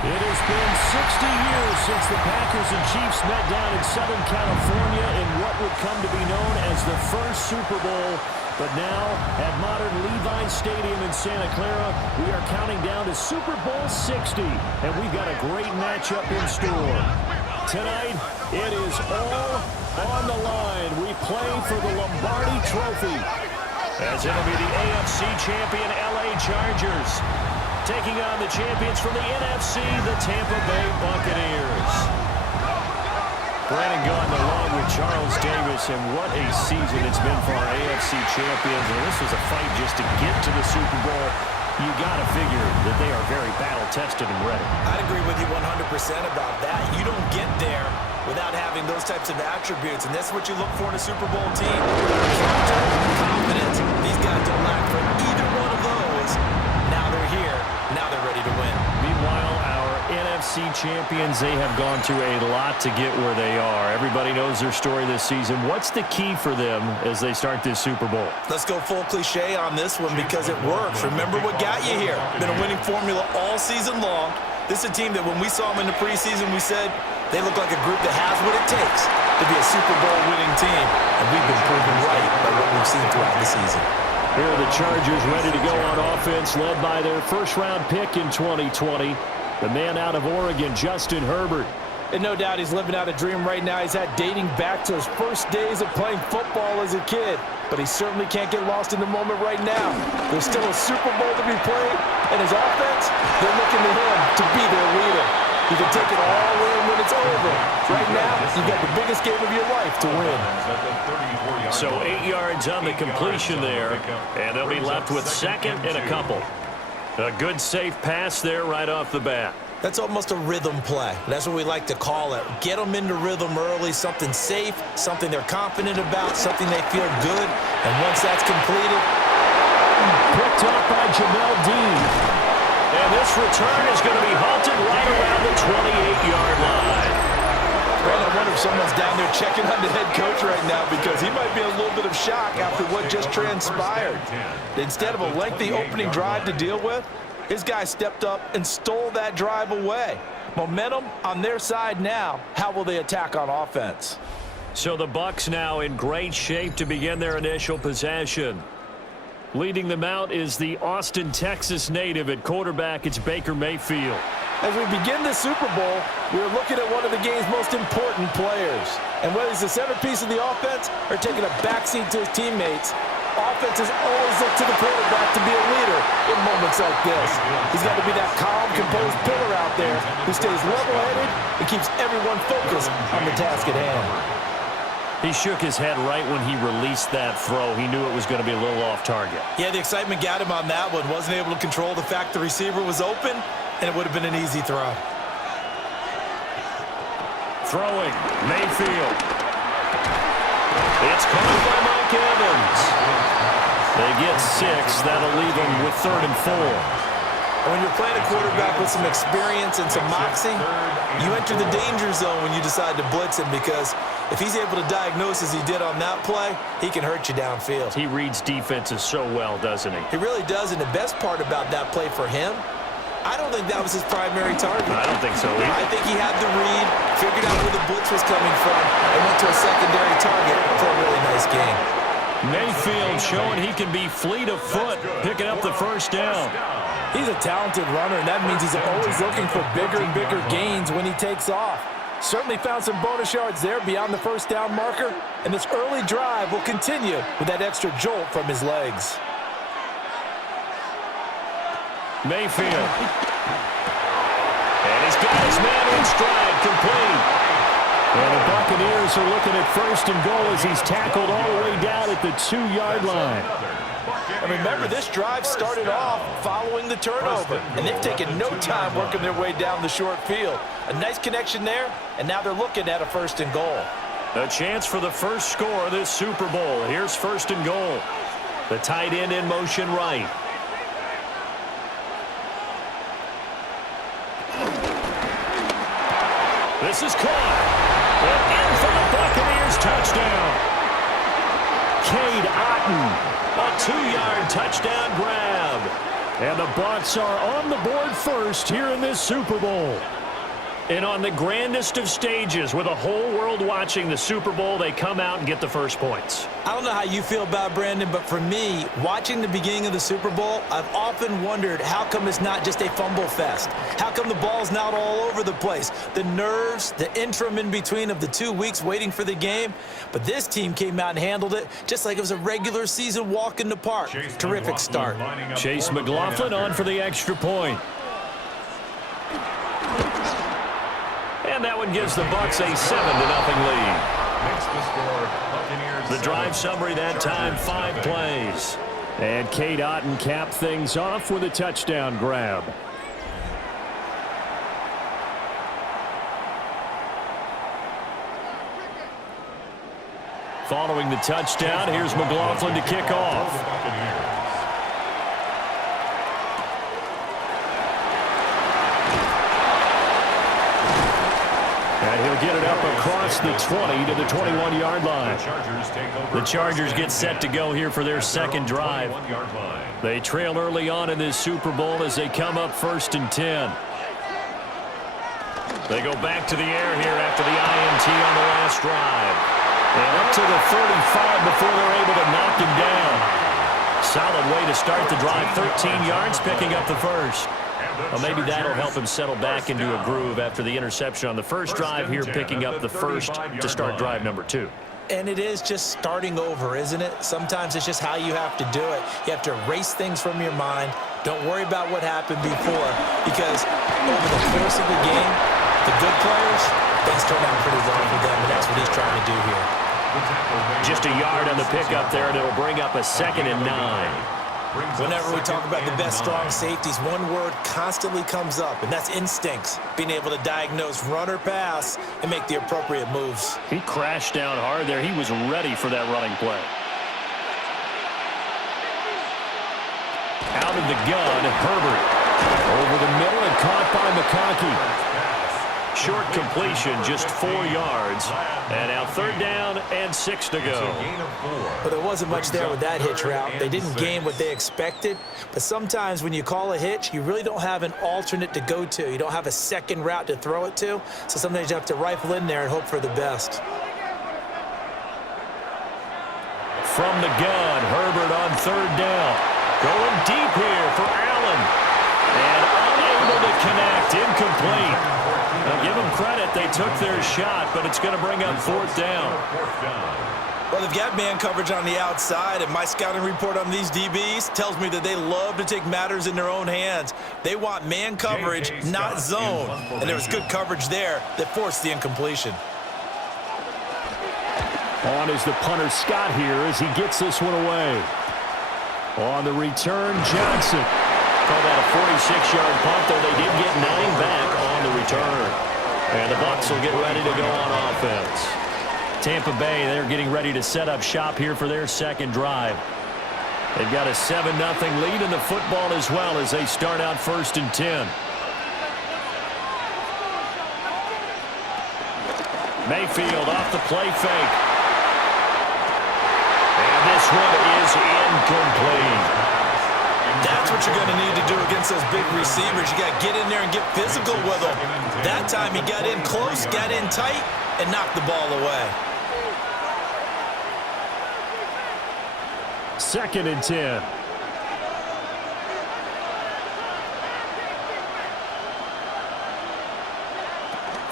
It has been 60 years since the Packers and Chiefs met down in Southern California in what would come to be known as the first Super Bowl. But now, at modern Levi Stadium in Santa Clara, we are counting down to Super Bowl 60, and we've got a great matchup in store. Tonight, it is all on the line. We play for the Lombardi Trophy, as it'll be the AFC champion LA Chargers taking on the champions from the NFC, the Tampa Bay Buccaneers. Brandon Gaudin along with Charles Davis, and what a season it's been for our AFC champions. And this was a fight just to get to the Super Bowl. You got to figure that they are very battle-tested and ready. I'd agree with you 100% about that. You don't get there without having those types of attributes, and that's what you look for in a Super Bowl team. Character, confidence. These guys don't lack for either one of those. Now they're here. Now they're ready to win. Meanwhile, our NFC champions, they have gone through a lot to get where they are. Everybody knows their story this season. What's the key for them as they start this Super Bowl? Let's go full cliche on this one because it works. Remember what got you here. Been a winning formula all season long. This is a team that when we saw them in the preseason, we said they look like a group that has what it takes to be a Super Bowl winning team. And we've been proven right by what we've seen throughout the season. Here are the Chargers ready to go on offense, led by their first-round pick in 2020, the man out of Oregon, Justin Herbert. And no doubt he's living out a dream right now. He's had dating back to his first days of playing football as a kid. But he certainly can't get lost in the moment right now. There's still a Super Bowl to be played, and his offense, they're looking to him to be their leader. You can take it all in when it's over. Right now, you've got the biggest game of your life to win. So 8 yards on the completion there, and they'll be left with second and a couple. A good safe pass there right off the bat. That's almost a rhythm play. That's what we like to call it. Get them into rhythm early, something safe, something they're confident about, something they feel good. And once that's completed, picked up by Jamel Dean. And this return is going to be halted right around the 28-yard line. Brandon, I wonder if someone's down there checking on the head coach right now because he might be in a little bit of shock after what just transpired. Instead of a lengthy opening drive to deal with, his guy stepped up and stole that drive away. Momentum on their side now. How will they attack on offense? So the Bucs now in great shape to begin their initial possession. Leading them out is the Austin, Texas native at quarterback. It's Baker Mayfield. As we begin the Super Bowl, we're looking at one of the game's most important players. And whether he's the centerpiece of the offense or taking a backseat to his teammates, offenses always look to the quarterback to be a leader in moments like this. He's got to be that calm, composed pillar out there who stays level-headed and keeps everyone focused on the task at hand. He shook his head right when he released that throw. He knew it was going to be a little off target. Yeah, the excitement got him on that one. Wasn't able to control the fact the receiver was open, and it would have been an easy throw. Throwing, Mayfield. It's caught by Mike Evans. They get 6. That'll leave them with 3rd and 4. And when you're playing a quarterback with some experience and some moxie, you enter the danger zone when you decide to blitz him because if he's able to diagnose as he did on that play, he can hurt you downfield. He reads defenses so well, doesn't he? He really does, and the best part about that play for him, I don't think that was his primary target. I don't think so either. I think he had the read, figured out where the blitz was coming from, and went to a secondary target for a really nice game. Mayfield showing he can be fleet of foot, picking up the first down. He's a talented runner, and that means he's always looking for bigger and bigger gains when he takes off. Certainly found some bonus yards there beyond the first down marker, and this early drive will continue with that extra jolt from his legs. Mayfield. And he's got his man in stride, complete. And the Buccaneers are looking at 1st and goal as he's tackled all the way down at the 2-yard line. And remember, this drive started off following the turnover, and they've taken no time working their way down the short field. A nice connection there, and now they're looking at a 1st and goal. A chance for the first score of this Super Bowl. Here's 1st and goal. The tight end in motion right. This is caught. And in for the Buccaneers touchdown. Cade Otton, a 2-yard touchdown grab. And the Bucs are on the board first here in this Super Bowl. And on the grandest of stages, with the whole world watching the Super Bowl, they come out and get the first points. I don't know how you feel about Brandon, but for me, watching the beginning of the Super Bowl, I've often wondered how come it's not just a fumble fest? How come the ball's not all over the place? The nerves, the interim in between of the 2 weeks waiting for the game. But this team came out and handled it just like it was a regular season walk in the park. Terrific start. Chase McLaughlin on for the extra point. And that one gives the Bucs a 7-0 lead. The drive summary that time, 5 plays. And Kate Otten capped things off with a touchdown grab. Following the touchdown, here's McLaughlin to kick off. And he'll get it up across the 20 to the 21-yard line. The Chargers get set to go here for their second drive. They trail early on in this Super Bowl as they come up 1st and 10. They go back to the air here after the INT on the last drive. And up to the 35 before they're able to knock him down. Solid way to start the drive. 13 yards, picking up the first. Well, maybe that'll help him settle back into a groove after the interception on the first drive here, picking up the first to start drive number 2. And it is just starting over, isn't it? Sometimes it's just how you have to do it. You have to erase things from your mind. Don't worry about what happened before, because over the course of the game, the good players, things turn out pretty well for them, and that's what he's trying to do here. Just a yard on the pickup there, and it'll bring up a 2nd and 9. Whenever we talk about the best strong safeties, one word constantly comes up, and that's instincts. Being able to diagnose run or pass and make the appropriate moves. He crashed down hard there. He was ready for that running play. Out of the gun, Herbert. Over the middle and caught by McConkey. Short completion, just 4 yards. And now 3rd down and 6 to go. But there wasn't much there with that hitch route. They didn't gain what they expected. But sometimes when you call a hitch, you really don't have an alternate to go to. You don't have a second route to throw it to. So sometimes you have to rifle in there and hope for the best. From the gun, Herbert on 3rd down. Going deep here for Allen. And unable to connect, incomplete. Now give them credit, they took their shot, but it's going to bring up 4th down. Well, they've got man coverage on the outside, and my scouting report on these DBs tells me that they love to take matters in their own hands. They want man coverage, not zone. And there was good coverage there that forced the incompletion. On is the punter Scott here as he gets this one away. On the return, Johnson. Call that a 46-yard punt, though they did get 9 back on the return. And the Bucs will get ready to go on offense. Tampa Bay, they're getting ready to set up shop here for their second drive. They've got a 7-0 lead in the football as well as they start out 1st and 10. Mayfield off the play fake. And this one is incomplete. That's what you're going to need to do against those big receivers. You got to get in there and get physical with them. That time he got in close, got in tight, and knocked the ball away. 2nd and 10.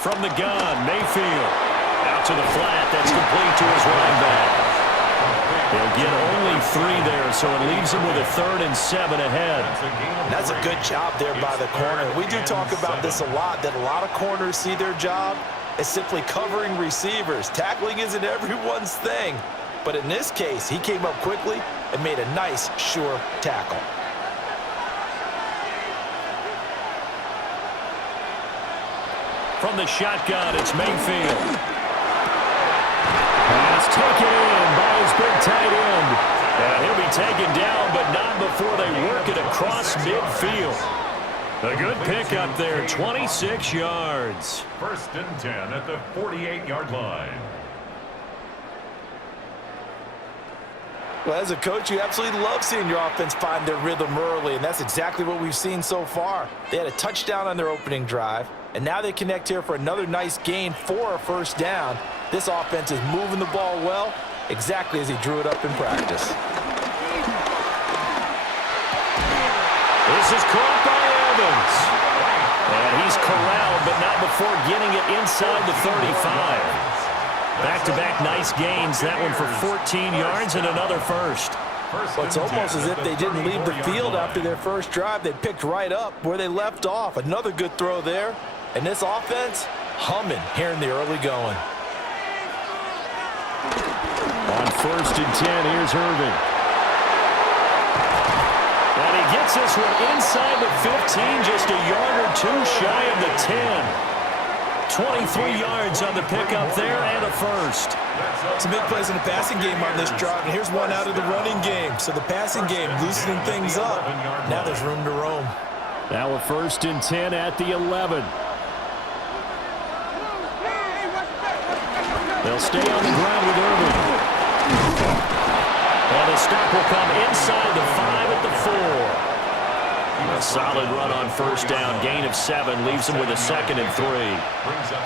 From the gun, Mayfield. Out to the flat. That's complete to his running back. They'll get only 3 there, so it leaves them with a 3rd and 7 ahead. That's a good job there by the corner. We do talk about this a lot, that a lot of corners see their job as simply covering receivers. Tackling isn't everyone's thing. But in this case, he came up quickly and made a nice, sure tackle. From the shotgun, it's Mayfield. Pass taken in by his big tight end. And he'll be taken down, but not before they work it across midfield. A good pickup there, 26 yards. 1st and 10 at the 48-yard line. Well, as a coach, you absolutely love seeing your offense find their rhythm early, and that's exactly what we've seen so far. They had a touchdown on their opening drive, and now they connect here for another nice gain for a first down. This offense is moving the ball well, exactly as he drew it up in practice. This is caught by Evans. And he's corralled, but not before getting it inside the 35. Back-to-back nice gains, that one for 14 yards and another first. Well, it's almost as if they didn't leave the field after their first drive. They picked right up where they left off. Another good throw there. And this offense, humming here in the early going. On 1st and 10, here's Irving. And he gets this one inside the 15, just a yard or two shy of the 10. 23 yards on the pickup there and a first. Some big plays in the passing game on this drive, and here's one out of the running game. So the passing game loosening things up. Now there's room to roam. Now a 1st and 10 at the 11. They'll stay on the ground with Irving. And the stop will come inside the 5 at the 4. A solid run on first down. Gain of 7 leaves him with a 2nd and 3.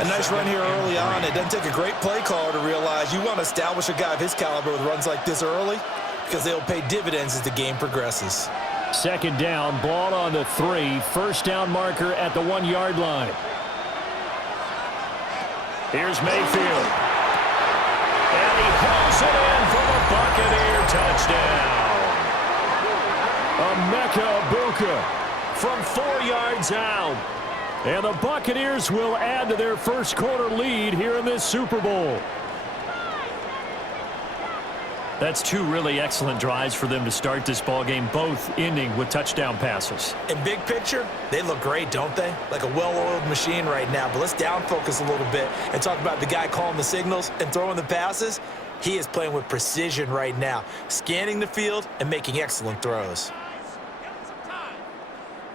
A nice run here early on. It doesn't take a great play caller to realize you want to establish a guy of his caliber with runs like this early because they'll pay dividends as the game progresses. 2nd down, ball on the 3. First down marker at the 1-yard line. Here's Mayfield. And he hauls it in for a Buccaneer touchdown. Emeka Egbuka from 4 yards out. And the Buccaneers will add to their first quarter lead here in this Super Bowl. That's 2 really excellent drives for them to start this ballgame, both ending with touchdown passes. In big picture, they look great, don't they? Like a well-oiled machine right now. But let's down focus a little bit and talk about the guy calling the signals and throwing the passes. He is playing with precision right now, scanning the field and making excellent throws.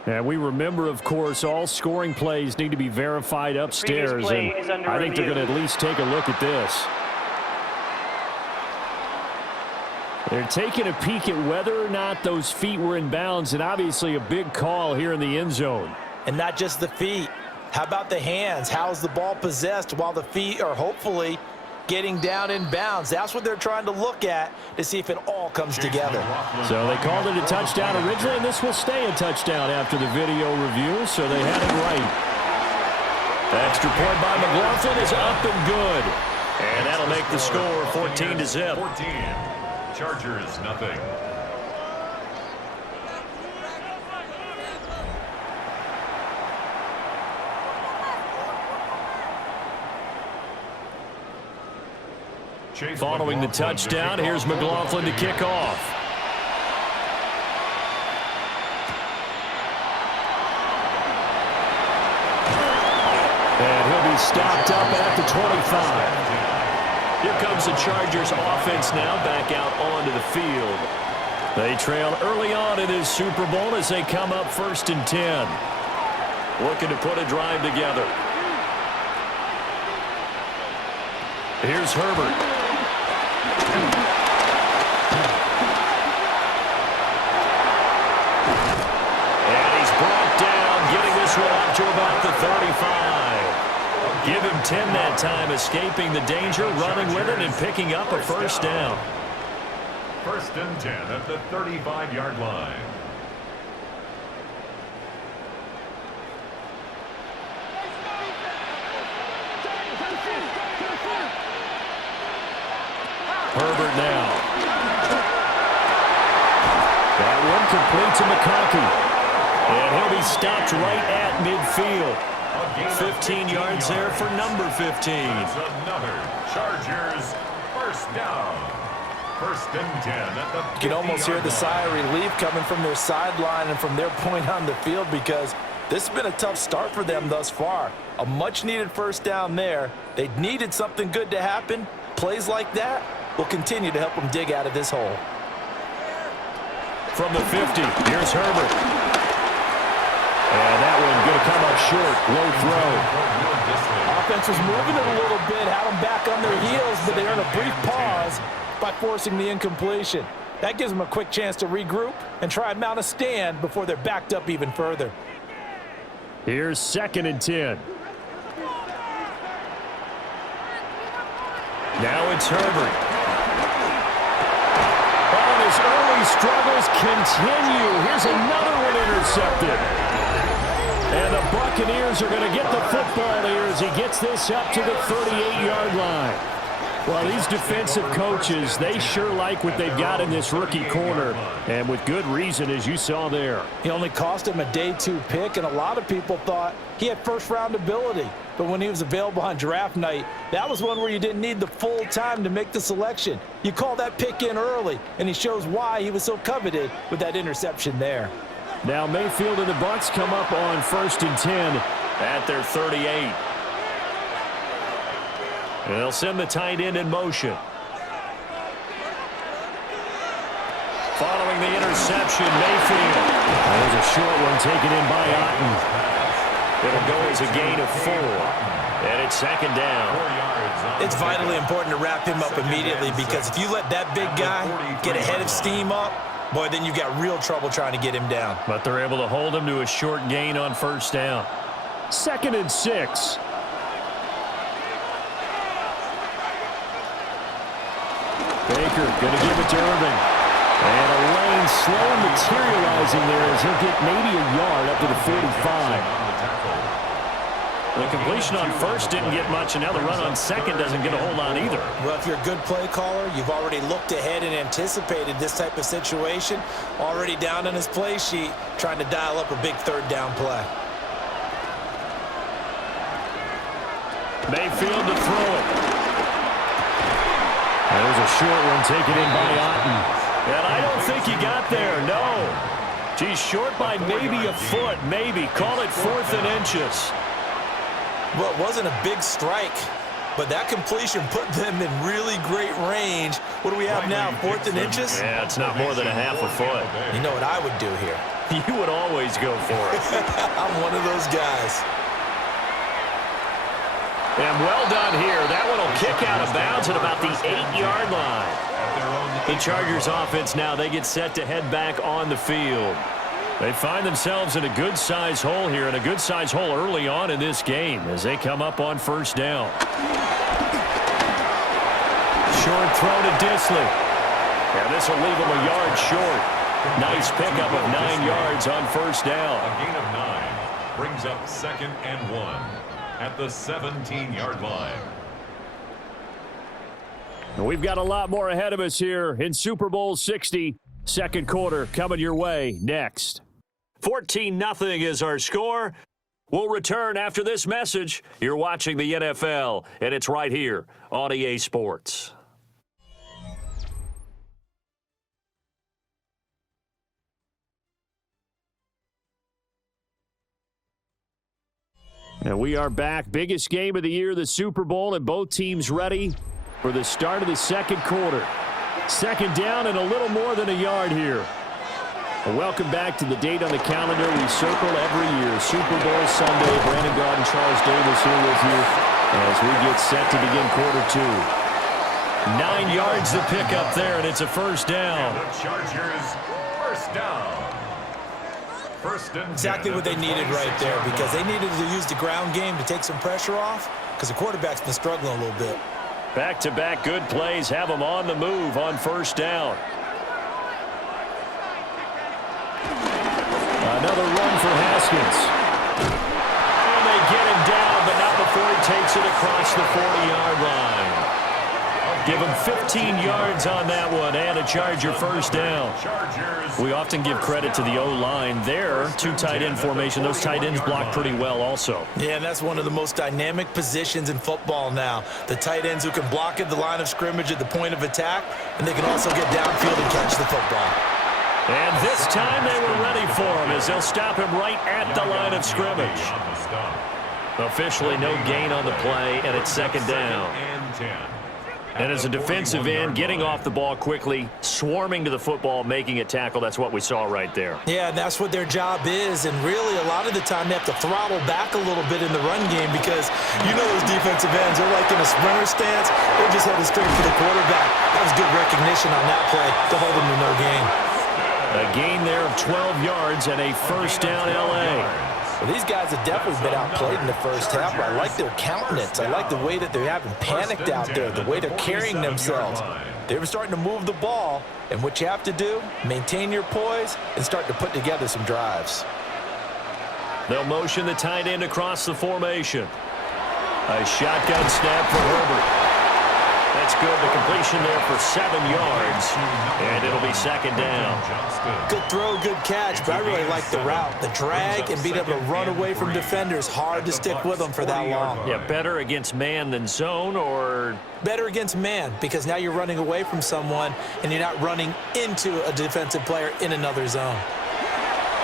And we remember, of course, all scoring plays need to be verified upstairs, and I think they're going to at least take a look at this. They're taking a peek at whether or not those feet were in bounds, and obviously a big call here in the end zone. And not just the feet. How about the hands? How's the ball possessed while the feet are hopefully getting down in bounds? That's what they're trying to look at to see if it all comes together. So they called it a touchdown originally, and this will stay a touchdown after the video review, so they had it right. Extra point by McLaughlin is up and good. And that'll make the score 14-0. 14. Chargers, nothing. Following the touchdown, here's McLaughlin to kick off. And he'll be stopped up at the 25. Here comes the Chargers offense now back out onto the field. They trail early on in this Super Bowl as they come up 1st and 10. Looking to put a drive together. Here's Herbert. And he's brought down, getting this one up to about the 35. Give him 10 that time, escaping the danger, running with it, and picking up a first down. 1st and 10 at the 35-yard line. Herbert now. That one complete to McConkey. And he'll be stopped right at midfield. 15 yards there for number 15. Another Chargers first down. 1st and 10 at the 50-yard line. You can almost hear the sigh of relief coming from their sideline and from their point on the field, because this has been a tough start for them thus far. A much-needed first down there. They needed something good to happen. Plays like that will continue to help them dig out of this hole. From the 50, here's Herbert. And that one going to come up short. Low throw. Offense was moving it a little bit, had them back on their heels, but they earned a brief pause by forcing the incompletion. That gives them a quick chance to regroup and try and mount a stand before they're backed up even further. Here's 2nd and 10. Now it's Herbert. Oh, and his early struggles continue. Here's another one intercepted. And the Buccaneers are going to get the football here as he gets this up to the 38-yard line. Well, these defensive coaches, they sure like what they've got in this rookie corner, and with good reason, as you saw there. He only cost him a day 2 pick, and a lot of people thought he had first-round ability. But when he was available on draft night, that was one where you didn't need the full time to make the selection. You call that pick in early, and he shows why he was so coveted with that interception there. Now Mayfield and the Bucs come up on 1st and 10 at their 38. They'll send the tight end in motion. Following the interception, Mayfield. There's a short one taken in by Otten. It'll go as a gain of 4. And it's 2nd down. It's vitally important to wrap him up immediately, because if you let that big guy get ahead of steam up, boy, then you've got real trouble trying to get him down. But they're able to hold him to a short gain on 1st down. 2nd and 6. Baker going to give it to Irving. And a lane slow materializing there as he'll get maybe a yard up to the 45. The completion on 1st didn't get much, and now the run on 2nd doesn't get a whole lot either. Well, if you're a good play caller, you've already looked ahead and anticipated this type of situation. Already down on his play sheet, trying to dial up a big 3rd down play. Mayfield to throw it. There's a short one taken in by Otten. And I don't think he got there, no. Geez, short by maybe a foot, maybe. Call it 4th and inches. Well, it wasn't a big strike, but that completion put them in really great range. What do we have now, 4th and inches? Yeah, it's not more than a half a foot. You know what I would do here? You would always go for it. I'm one of those guys. And well done here. That one will kick out of bounds at about the 8-yard line. The Chargers offense now, they get set to head back on the field. They find themselves in a good-sized hole here, and a good-sized hole early on in this game as they come up on 1st down. Short throw to Disley. And this will leave him a yard short. Nice pickup of 9 yards on 1st down. A gain of 9 brings up 2nd and 1 at the 17-yard line. We've got a lot more ahead of us here in Super Bowl 60. 2nd quarter coming your way next. 14-0 is our score. We'll return after this message. You're watching the NFL, and it's right here on EA Sports. And we are back. Biggest game of the year, the Super Bowl, and both teams ready for the start of the 2nd quarter. 2nd down and a little more than a yard here. Well, welcome back to the date on the calendar we circle every year. Super Bowl Sunday. Brandon Gaudin, Charles Davis here with you as we get set to begin quarter 2. 9 yards to pick up there, and it's a 1st down. And the Chargers, 1st down. Exactly what they needed right there, because they needed to use the ground game to take some pressure off, because the quarterback's been struggling a little bit. Back-to-back good plays have them on the move on 1st down. Another run for Haskins. And they get him down, but not before he takes it across the 40-yard line. Give him 15 yards on that one and a Charger 1st down. We often give credit to the O-line there. 2 tight end formation. Those tight ends block pretty well also. Yeah, and that's one of the most dynamic positions in football now. The tight ends who can block at the line of scrimmage at the point of attack, and they can also get downfield and catch the football. And this time they were ready for him as they'll stop him right at the line of scrimmage. Officially no gain on the play, and it's 2nd down. And as a defensive end, getting off the ball quickly, swarming to the football, making a tackle, that's what we saw right there. Yeah, and that's what their job is. And really, a lot of the time, they have to throttle back a little bit in the run game because you know those defensive ends, they're like in a sprinter stance. They're just headed straight for the quarterback. That was good recognition on that play to hold them to no gain. A gain there of 12 yards and a first down L.A. Well, these guys have definitely been outplayed in the first half, but I like their countenance. I like the way that they're having panicked out there, the way they're carrying themselves. They were starting to move the ball, and what you have to do, maintain your poise and start to put together some drives. They'll motion the tight end across the formation. A shotgun snap for Herbert. That's good. The completion there for 7 yards, and it'll be second down. Good throw, good catch, but I really like the route. The drag and being able to run away from defenders, hard to stick with them for that long. Yeah, better against man than zone, or? Better against man, because now you're running away from someone, and you're not running into a defensive player in another zone.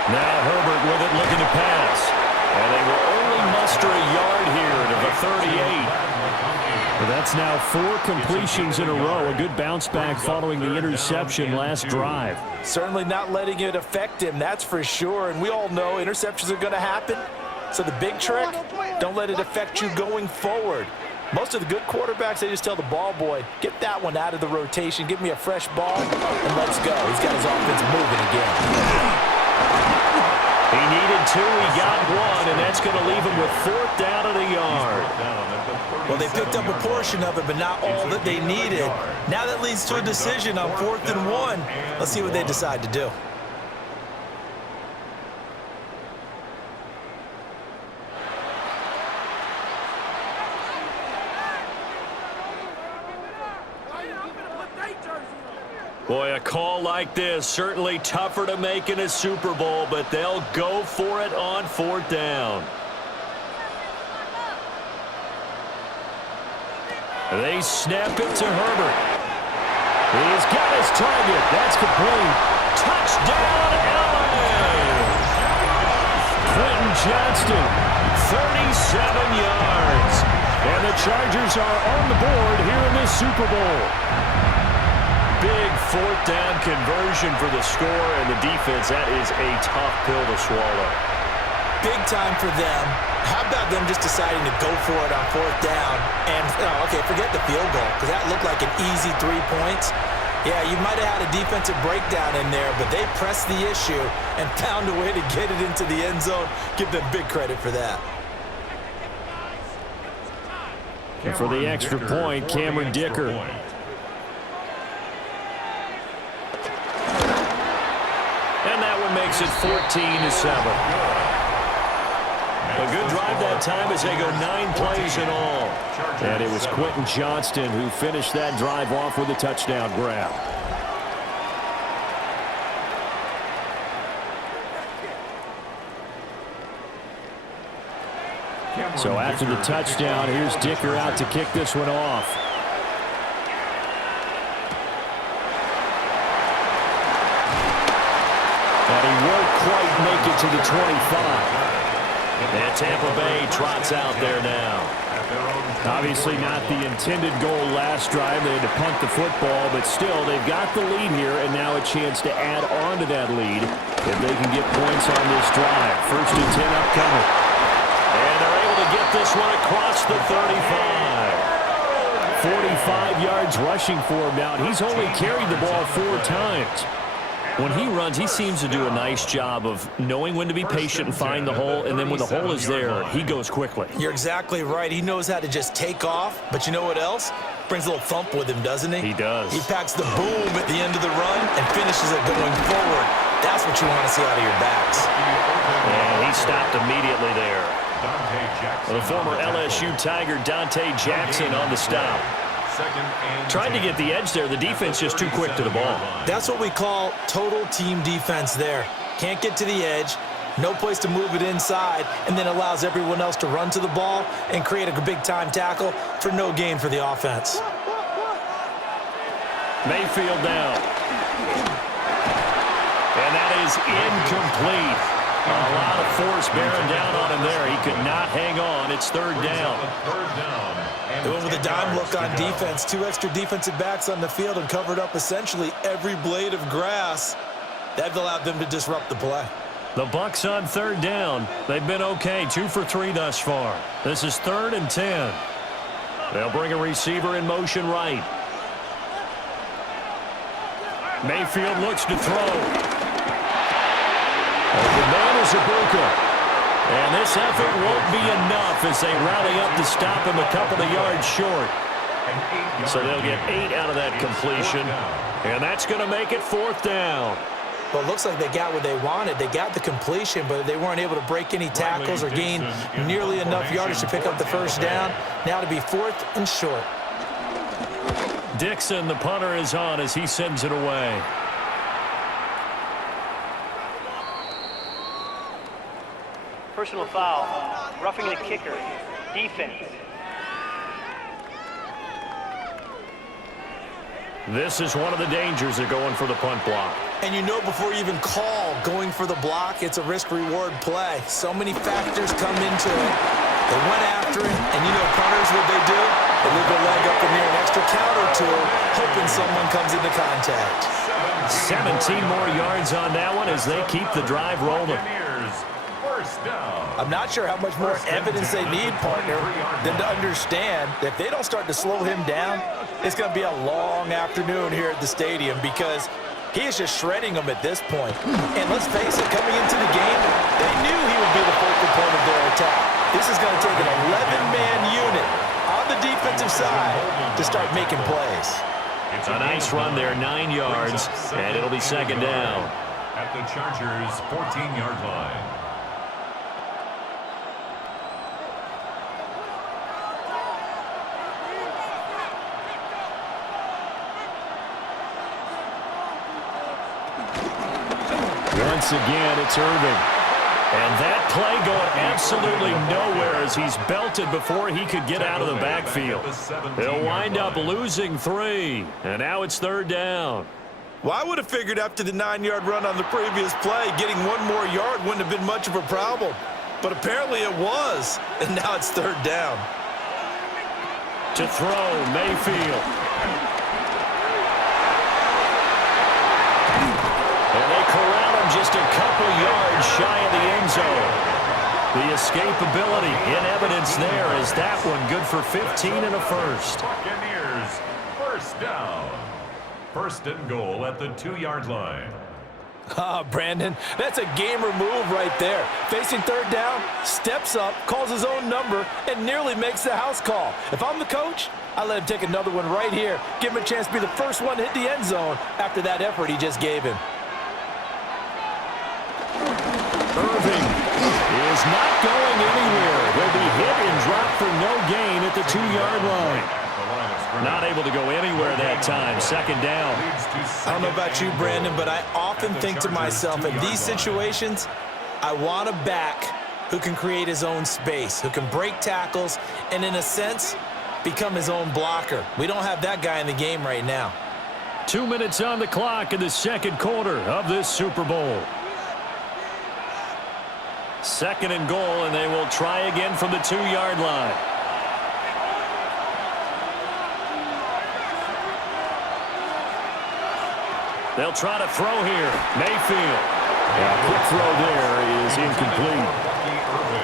Now Herbert with it, looking to pass. And they will only muster a yard here to the 38. Well, that's now 4 completions in a row. A good bounce back following the interception last drive. Certainly not letting it affect him, that's for sure. And we all know interceptions are going to happen. So the big trick, don't let it affect you going forward. Most of the good quarterbacks, they just tell the ball boy, get that one out of the rotation, give me a fresh ball, and let's go. He's got his offense moving again. He needed 2, he got 1, and that's going to leave him with 4th down and a yard. Well, they picked up a portion of it, but not all that they needed. Now that leads to a decision on 4th and 1. Let's see what they decide to do. Boy, a call like this, certainly tougher to make in a Super Bowl, but they'll go for it on 4th down. They snap it to Herbert. He's got his target. That's complete. Touchdown, L.A. Quentin Johnston, 37 yards. And the Chargers are on the board here in this Super Bowl. Big 4th down conversion for the score, and the defense, that is a tough pill to swallow. Big time for them. How about them just deciding to go for it on 4th down? And, okay, forget the field goal, because that looked like an easy 3 points. Yeah, you might have had a defensive breakdown in there, but they pressed the issue and found a way to get it into the end zone. Give them big credit for that. And for the extra point, Cameron Dicker. And that one makes it 14-7. A good drive that time as they go 9 plays in all. And it was Quentin Johnston who finished that drive off with a touchdown grab. So after the touchdown, here's Dicker out to kick this one off. And he won't quite make it to the 25. And Tampa Bay trots out there now. Obviously not the intended goal last drive. They had to punt the football, but still they've got the lead here, and now a chance to add on to that lead if they can get points on this drive. 1st and 10 upcoming. And they're able to get this one across the 35. 45 yards rushing for him now. He's only carried the ball 4 times. When he runs, he seems to do a nice job of knowing when to be patient and find the hole, and then when the hole is there, he goes quickly. You're exactly right. He knows how to just take off, but you know what else? Brings a little thump with him, doesn't he? He does. He packs the boom at the end of the run and finishes it going forward. That's what you want to see out of your backs. And he stopped immediately there. The former LSU Tiger, Dante Jackson, on the stop. Tried to get the edge there. The defense just too quick to the ball. That's what we call total team defense there. Can't get to the edge, no place to move it inside, and then allows everyone else to run to the ball and create a big-time tackle for no gain for the offense. Mayfield down. And that is incomplete. A lot of force bearing down on him there. He could not hang on. It's third down. They went with a dime look on defense. 2 extra defensive backs on the field and covered up essentially every blade of grass. That allowed them to disrupt the play. The Bucs on third down. They've been okay. 2 for 3 thus far. This is 3rd and 10. They'll bring a receiver in motion right. Mayfield looks to throw. Open man is Ibuka. And this effort won't be enough as they rally up to stop him a couple of yards short. So they'll get 8 out of that completion. And that's going to make it 4th down. Well, it looks like they got what they wanted. They got the completion, but they weren't able to break any tackles or gain nearly enough yardage to pick up the first down. Now to be 4th and short. Dixon, the punter, is on as he sends it away. Personal foul, roughing the kicker, defense. This is one of the dangers of going for the punt block. And you know before you even call going for the block, it's a risk-reward play. So many factors come into it. They went after it, and you know punters, what they do? They leave their leg up in the air, an extra count or two, hoping someone comes into contact. 17 more yards on that one as they keep the drive rolling. I'm not sure how much more evidence they need, partner, than to understand that if they don't start to slow him down, it's going to be a long afternoon here at the stadium because he is just shredding them at this point. And let's face it, coming into the game, they knew he would be the focal point of their attack. This is going to take an 11-man unit on the defensive side to start making plays. A nice run there, 9 yards, and it'll be 2nd down. At the Chargers' 14-yard line. Once again, it's Irving. And that play going absolutely nowhere as he's belted before he could get out of the backfield. They'll wind up losing 3, and now it's 3rd down. Well, I would have figured after the 9-yard run on the previous play, getting 1 more yard wouldn't have been much of a problem. But apparently it was, and now it's 3rd down. To throw, Mayfield. And they corral him just a couple yards shy of the end zone. The escapability in evidence there is that one good for 15 and a first. Buccaneers, 1st down. 1st and goal at the 2-yard line. Brandon, that's a gamer move right there. Facing 3rd down, steps up, calls his own number, and nearly makes the house call. If I'm the coach, I let him take another one right here. Give him a chance to be the first one to hit the end zone after that effort he just gave him. Irving is not going anywhere. He'll be hit and dropped for no gain at the 2-yard line. Not able to go anywhere that time. 2nd down. I don't know about you, Brandon, but I often think to myself, in these situations, I want a back who can create his own space, who can break tackles, and in a sense, become his own blocker. We don't have that guy in the game right now. 2 minutes on the clock in the 2nd quarter of this Super Bowl. 2nd and goal, and they will try again from the 2-yard line. They'll try to throw here. Mayfield. A quick throw there is incomplete.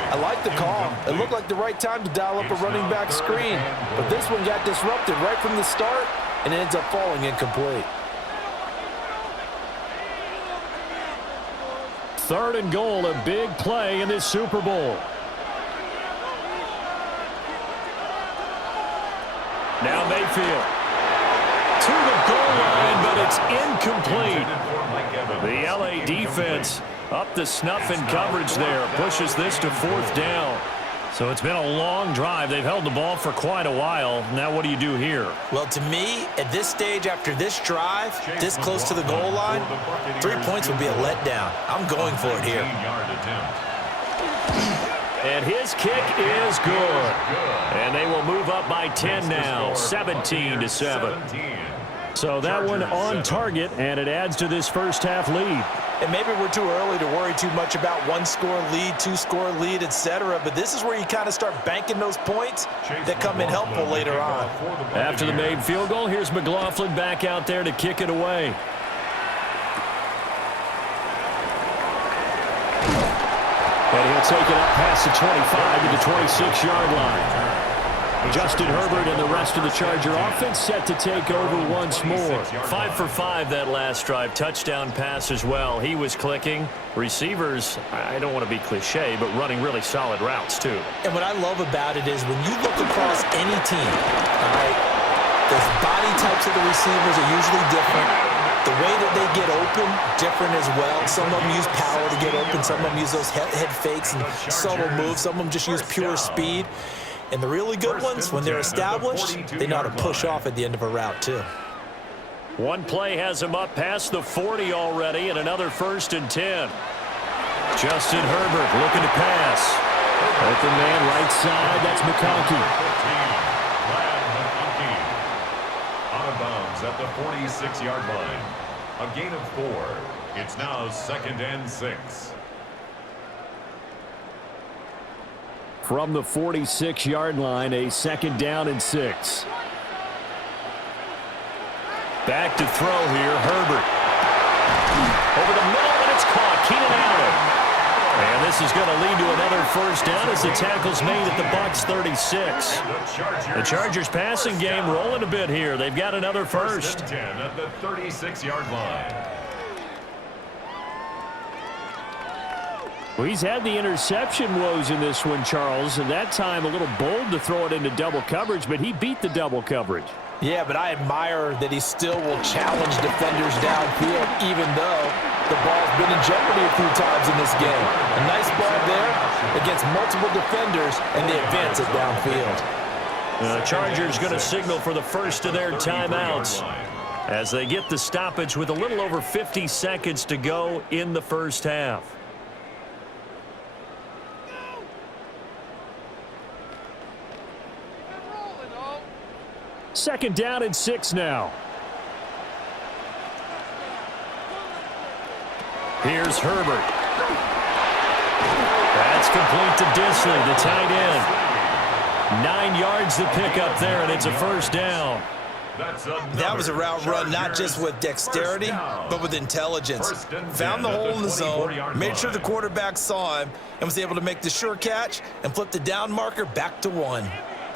I like the call. It looked like the right time to dial up a running back screen. But this one got disrupted right from the start and it ends up falling incomplete. 3rd and goal, a big play in this Super Bowl. Now Mayfield. To the goal line, but it's incomplete. The LA defense up to snuff in coverage there. Pushes this to 4th down. So it's been a long drive. They've held the ball for quite a while. Now what do you do here? Well, to me, at this stage, after this drive, this close to the goal line, 3 points would be a letdown. I'm going for it here. And his kick is good. And they will move up by 10 now, 17-7. So that one on target, and it adds to this first half lead. And maybe we're too early to worry too much about one-score lead, two-score lead, etc. But this is where you kind of start banking those points that come in helpful later on. After the made field goal, here's McLaughlin back out there to kick it away. And he'll take it up past the 25 to the 26-yard line. Justin Herbert and the rest of the Charger offense set to take over once more. 5 for 5 that last drive. Touchdown pass as well. He was clicking. Receivers, I don't want to be cliche, but running really solid routes too. And what I love about it is when you look across any team, all right, the body types of the receivers are usually different. The way that they get open, different as well. Some of them use power to get open. Some of them use those head fakes and subtle moves. Some of them just use pure speed. And the really good ones, when they're established, they know how to push off at the end of a route, too. One play has him up past the 40 already, and another 1st and 10. Justin Herbert looking to pass. Open man right side, that's McConkey. Out of bounds at the 46-yard line. A gain of 4. It's now 2nd and 6. From the 46-yard line, a 2nd down and 6. Back to throw here, Herbert. Over the middle, and it's caught. Keenan Allen. And this is going to lead to another 1st down as the tackle's made at the Bucs 36. The Chargers passing game rolling a bit here. They've got another 1st. 10 at the 36-yard line. Well, he's had the interception woes in this one, Charles, and that time a little bold to throw it into double coverage, but he beat the double coverage. Yeah, but I admire that he still will challenge defenders downfield, even though the ball's been in jeopardy a few times in this game. A nice ball there against multiple defenders, and they advance it downfield. The Chargers going to signal for the first of their timeouts as they get the stoppage with a little over 50 seconds to go in the first half. Second down and 6 now. Here's Herbert. That's complete to Disley, the tight end. 9 yards to pick up there, and it's a 1st down. That was a route run not just with dexterity, but with intelligence. Found the hole in the zone, made sure the quarterback saw him, and was able to make the sure catch and flip the down marker back to 1.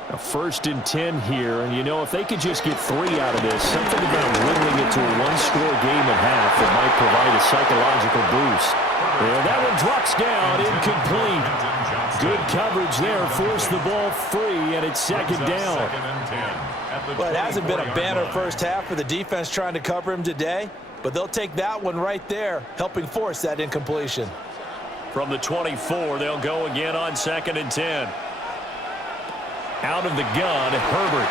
A 1st and 10 here, and you know, if they could just get 3 out of this, something about whittling it to a one-score game at half that might provide a psychological boost. And that one drops down, incomplete. Good coverage there, forced the ball free, and it's 2nd down. Well, it hasn't been a banner first half for the defense trying to cover him today, but they'll take that one right there, helping force that incompletion. From the 24, they'll go again on 2nd and 10. Out of the gun, Herbert.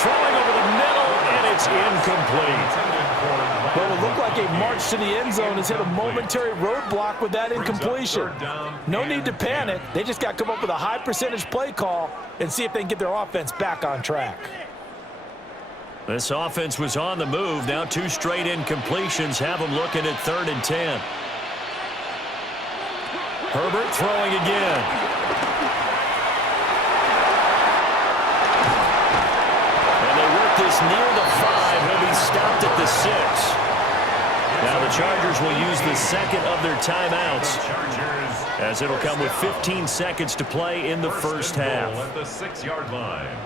Throwing over the middle, and it's incomplete. Well, it looked like a march to the end zone has hit a momentary roadblock with that incompletion. No need to panic. They just got to come up with a high percentage play call and see if they can get their offense back on track. This offense was on the move. Now 2 straight incompletions have them looking at 3rd and 10. Herbert throwing again. This near the 5, he'll be stopped at the 6. Now the Chargers will use the 2nd of their timeouts as it'll come with 15 seconds to play in the first half. At the 6-yard line.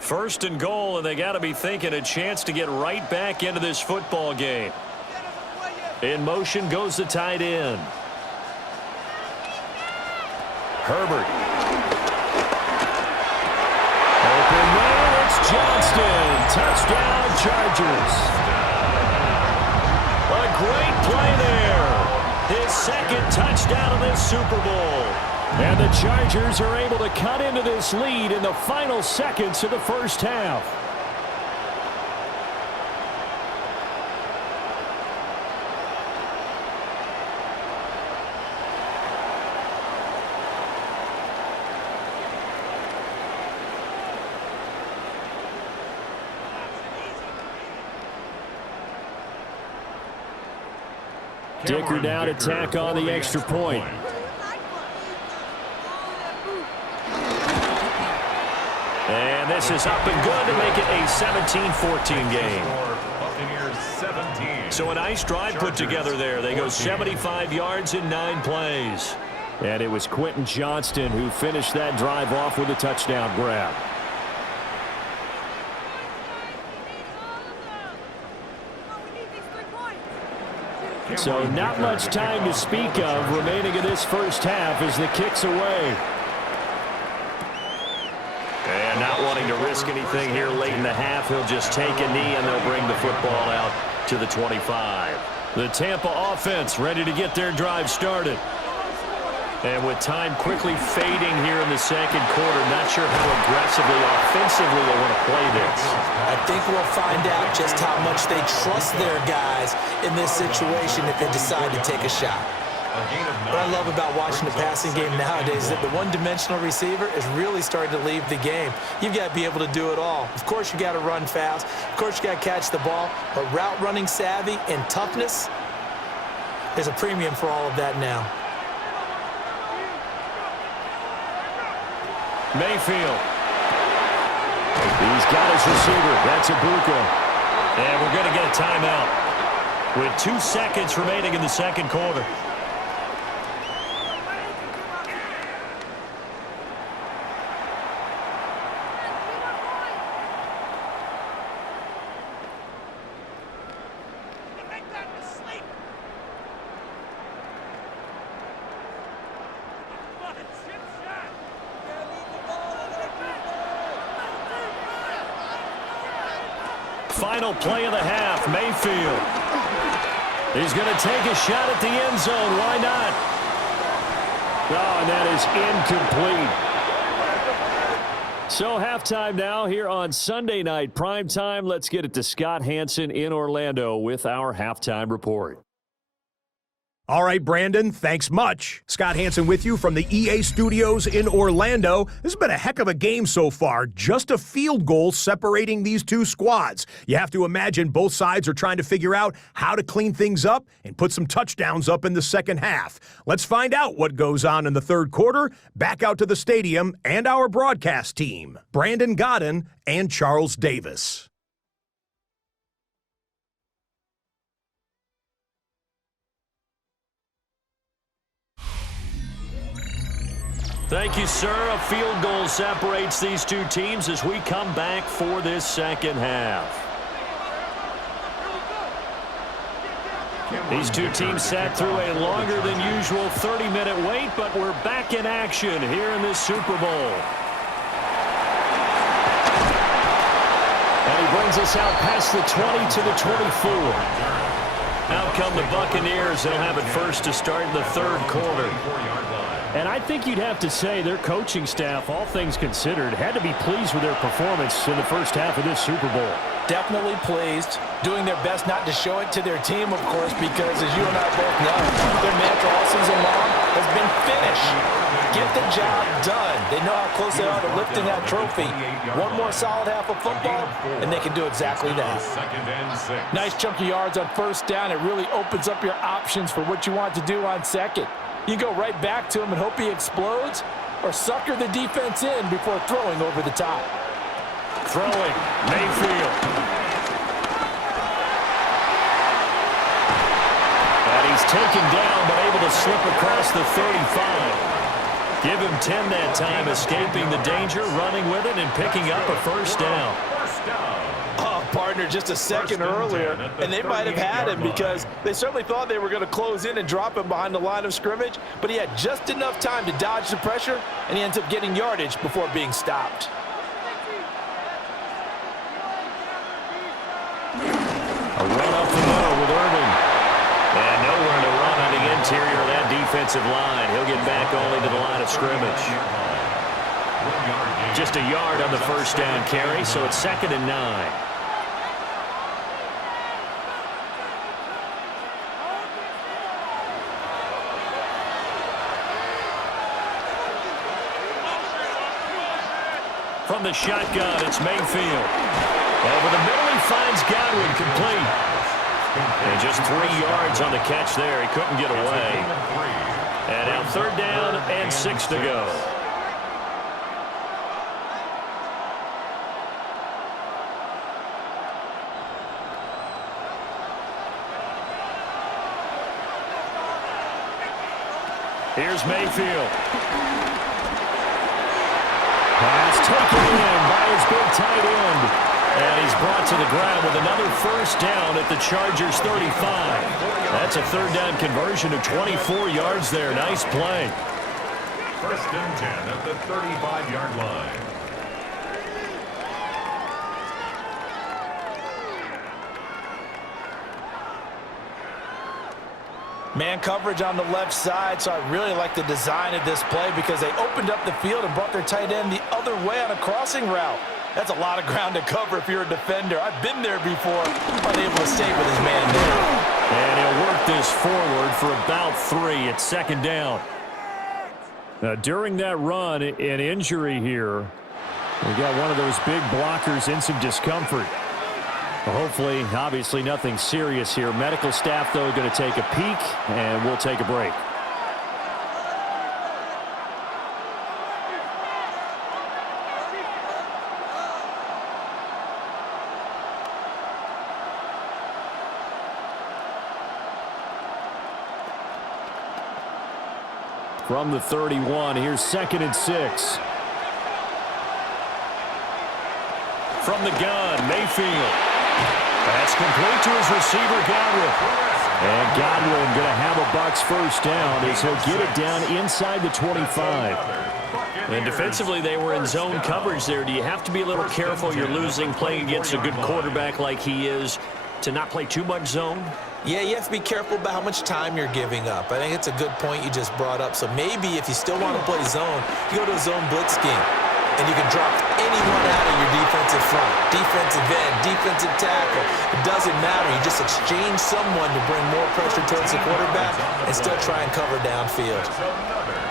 First and goal, and they got to be thinking a chance to get right back into this football game. In motion goes the tight end. Herbert. Open man, it's Johnston. Touchdown, Chargers. A great play there. His 2nd touchdown of this Super Bowl. And the Chargers are able to cut into this lead in the final seconds of the first half. Dicker now to tack on the extra point. And this is up and good to make it a 17-14 game. Buccaneers 17. So a nice drive put together there. They go 75 yards in 9 plays. And it was Quentin Johnston who finished that drive off with a touchdown grab. So not much time to speak of remaining in this first half as the kick's away. And not wanting to risk anything here late in the half, he'll just take a knee and they'll bring the football out to the 25. The Tampa offense ready to get their drive started. And with time quickly fading here in the second quarter, not sure how aggressively, offensively they want to play this. I think we'll find out just how much they trust their guys in this situation if they decide to take a shot. What I love about watching the passing game nowadays is that the one-dimensional receiver is really starting to leave the game. You've got to be able to do it all. Of course, you got to run fast. Of course, you got to catch the ball. But route running savvy and toughness, there's a premium for all of that now. Mayfield. He's got his receiver. That's Ibuka. And we're going to get a timeout with 2 seconds remaining in the second quarter. Final play of the half, Mayfield. He's going to take a shot at the end zone. Why not? Oh, and that is incomplete. So halftime now here on Sunday night primetime. Let's get it to Scott Hanson in Orlando with our halftime report. All right, Brandon, thanks much. Scott Hanson with you from the EA Studios in Orlando. This has been a heck of a game so far. Just a field goal separating these two squads. You have to imagine both sides are trying to figure out how to clean things up and put some touchdowns up in the second half. Let's find out what goes on in the third quarter. Back out to the stadium and our broadcast team, Brandon Godden and Charles Davis. Thank you, sir. A field goal separates these two teams as we come back for this second half. These two teams sat through a longer than usual 30-minute wait, but we're back in action here in this Super Bowl. And he brings us out past the 20 to the 24. Out come the Buccaneers. They'll have it first to start in the third quarter. And I think you'd have to say their coaching staff, all things considered, had to be pleased with their performance in the first half of this Super Bowl. Definitely pleased, doing their best not to show it to their team, of course, because as you and I both know, their mantra all season long has been finish. Get the job done. They know how close they are to lifting that trophy. One more solid half of football, and they can do exactly that. Nice chunk of yards on first down. It really opens up your options for what you want to do on second. You go right back to him and hope he explodes, or sucker the defense in before throwing over the top. Throwing, Mayfield. And he's taken down, but able to slip across the 35. Give him 10 that time, escaping the danger, running with it, and picking up a first down. Partner just a second earlier, and they might have had him because they certainly thought they were going to close in and drop him behind the line of scrimmage, but he had just enough time to dodge the pressure, and he ends up getting yardage before being stopped. A run up the middle with Irving. And nowhere to run on the interior of that defensive line. He'll get back only to the line of scrimmage. Just a yard on the first down carry, so it's 2nd and 9. From the shotgun, it's Mayfield. Over the middle, he finds Godwin complete. And just 3 yards on the catch there. He couldn't get away. And now 3rd down and 6 to go. Here's Mayfield. Pass taken in by his big tight end. And he's brought to the ground with another 1st down at the Chargers' 35. That's a 3rd down conversion of 24 yards there. Nice play. 1st and 10 at the 35-yard line. Man coverage on the left side, so I really like the design of this play because they opened up the field and brought their tight end the other way on a crossing route. That's a lot of ground to cover if you're a defender. I've been there before, unable to stay with his man there. And he'll work this forward for about 3 at 2nd down. Now, during that run, an injury here. We got one of those big blockers in some discomfort. Hopefully, obviously nothing serious here. Medical staff, though, going to take a peek, and we'll take a break. From the 31, here's 2nd and 6. From the gun, Mayfield. That's complete to his receiver, Godwin. And Godwin going to have a Bucs 1st down as he'll get it down inside the 25. And defensively, they were in zone coverage there. Do you have to be a little careful? You're losing, playing against a good quarterback like he is, to not play too much zone? Yeah, you have to be careful about how much time you're giving up. I think it's a good point you just brought up. So maybe if you still want to play zone, you go to a zone blitz scheme. And you can drop anyone out of your defensive front, defensive end, defensive tackle. It doesn't matter. You just exchange someone to bring more pressure towards the quarterback and still try and cover downfield.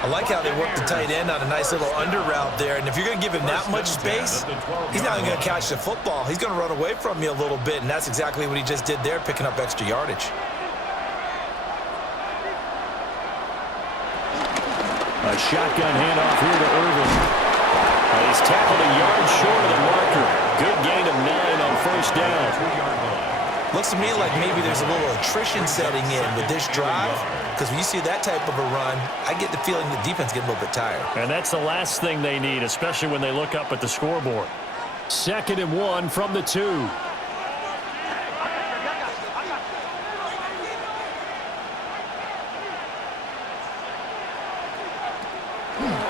I like how they work the tight end on a nice little under route there. And if you're going to give him that much space, he's not even going to catch the football. He's going to run away from you a little bit, and that's exactly what he just did there, picking up extra yardage. A shotgun handoff here to Irvin. He's tackled a yard short of the marker. Good gain of 9 on 1st down. Looks to me like maybe there's a little attrition setting in with this drive, because when you see that type of a run, I get the feeling the defense getting a little bit tired. And that's the last thing they need, especially when they look up at the scoreboard. 2nd and 1 from the 2.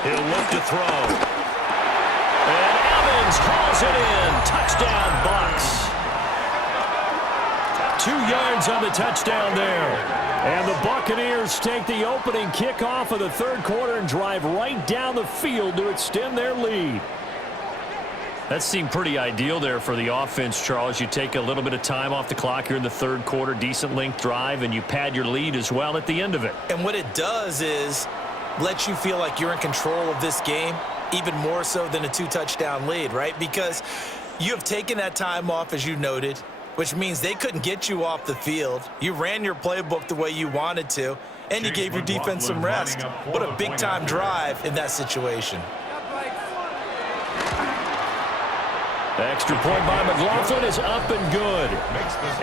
He'll look to throw. Calls it in. Touchdown, Bucs. 2 yards on the touchdown there. And the Buccaneers take the opening kickoff of the 3rd quarter and drive right down the field to extend their lead. That seemed pretty ideal there for the offense, Charles. You take a little bit of time off the clock here in the 3rd quarter, decent length drive, and you pad your lead as well at the end of it. And what it does is let you feel like you're in control of this game, even more so than a 2-touchdown lead, right? Because you have taken that time off, as you noted, which means they couldn't get you off the field. You ran your playbook the way you wanted to, and you gave your defense some rest. What a big-time drive in that situation. The extra point by McLaughlin is up and good.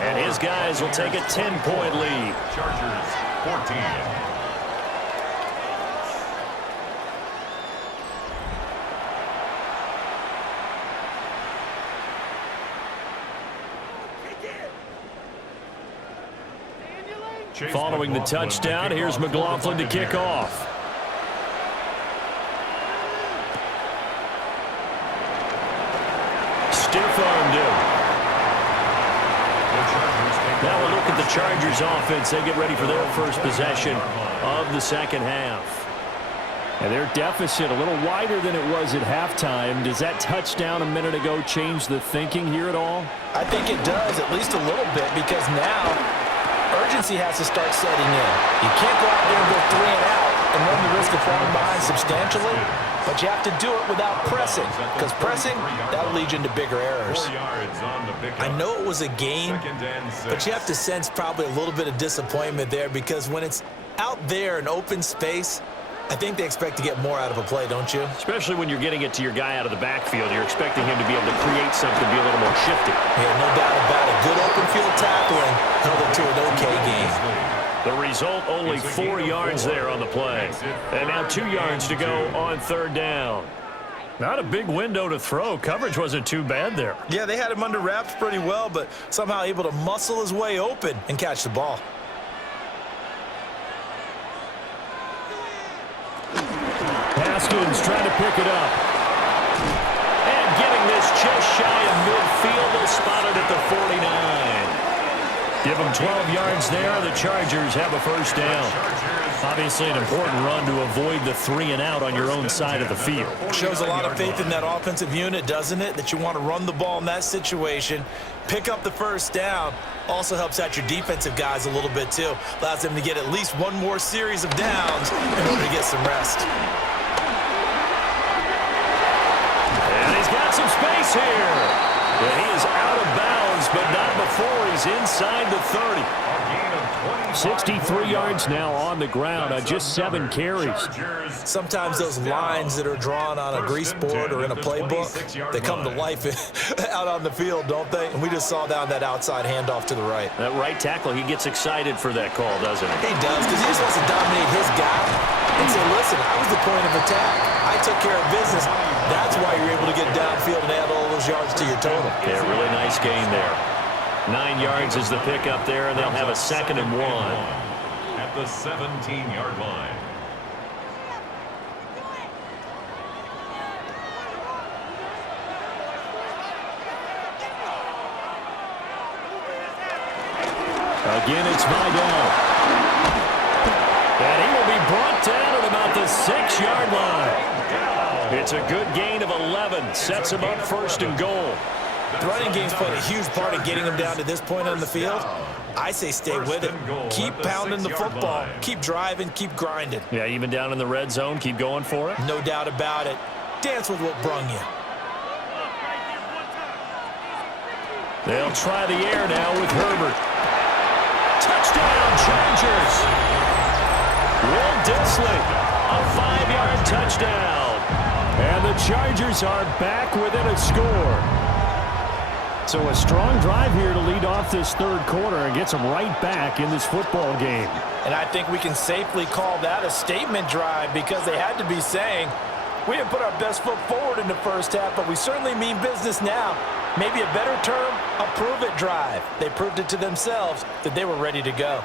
And his guys will take a 10-point lead. Chargers 14. Following the touchdown, here's McLaughlin to kick off. Stiff-armed him. Now we'll look at the Chargers offense. They get ready for their first possession of the 2nd half. And their deficit a little wider than it was at halftime. Does that touchdown a minute ago change the thinking here at all? I think it does, at least a little bit, because now urgency has to start setting in. You can't go out there and go 3 and out and run the risk of falling behind substantially, but you have to do it without pressing, because pressing, that'll lead you into bigger errors. I know it was a game, but you have to sense probably a little bit of disappointment there, because when it's out there in open space, I think they expect to get more out of a play, don't you? Especially when you're getting it to your guy out of the backfield. You're expecting him to be able to create something, be a little more shifty. Yeah, no doubt about it. Good open field tackling held it to an okay game. The result, only 4 yards there on the play. And now 2 yards to go on third down. Not a big window to throw. Coverage wasn't too bad there. Yeah, they had him under wraps pretty well, but somehow able to muscle his way open and catch the ball. Haskins trying to pick it up. And getting this just shy of midfield. They'll spot it at the 49. Give them 12 yards there. The Chargers have a first down. Obviously an important run to avoid the 3 and out on your own side of the field. Shows a lot of faith in that offensive unit, doesn't it? That you want to run the ball in that situation, pick up the first down. Also helps out your defensive guys a little bit too. Allows them to get at least one more series of downs in order to get some rest. And he's got some space here. And he is out of bounds, but not before he's inside the 30. 63 yards now on the ground on just 7 carries. Sometimes those lines that are drawn on a grease board or in a playbook, they come to life out on the field, don't they? And we just saw down that outside handoff to the right. That right tackle, he gets excited for that call, doesn't he? He does, because he just wants to dominate his guy and say, listen, I was the point of attack. I took care of business. That's why you're able to get downfield and add all those yards to your total. Yeah, really nice gain there. 9 yards is the pickup there, and they'll have a 2nd and 1. At the 17-yard line. Again, it's Vidal. And he will be brought down at about the 6-yard line. It's a good gain of 11. Sets him up 1st and goal. The running game's played a huge part in getting him down to this point on the field. I say stay with it. Keep pounding the football. Keep driving. Keep grinding. Yeah, even down in the red zone, keep going for it. No doubt about it. Dance with what brung you. They'll try the air now with Herbert. Touchdown, Chargers. Will Disley, a 5-yard touchdown. And the Chargers are back within a score. So a strong drive here to lead off this 3rd quarter and gets them right back in this football game. And I think we can safely call that a statement drive, because they had to be saying, we didn't put our best foot forward in the first half, but we certainly mean business now. Maybe a better term, a prove-it drive. They proved it to themselves that they were ready to go.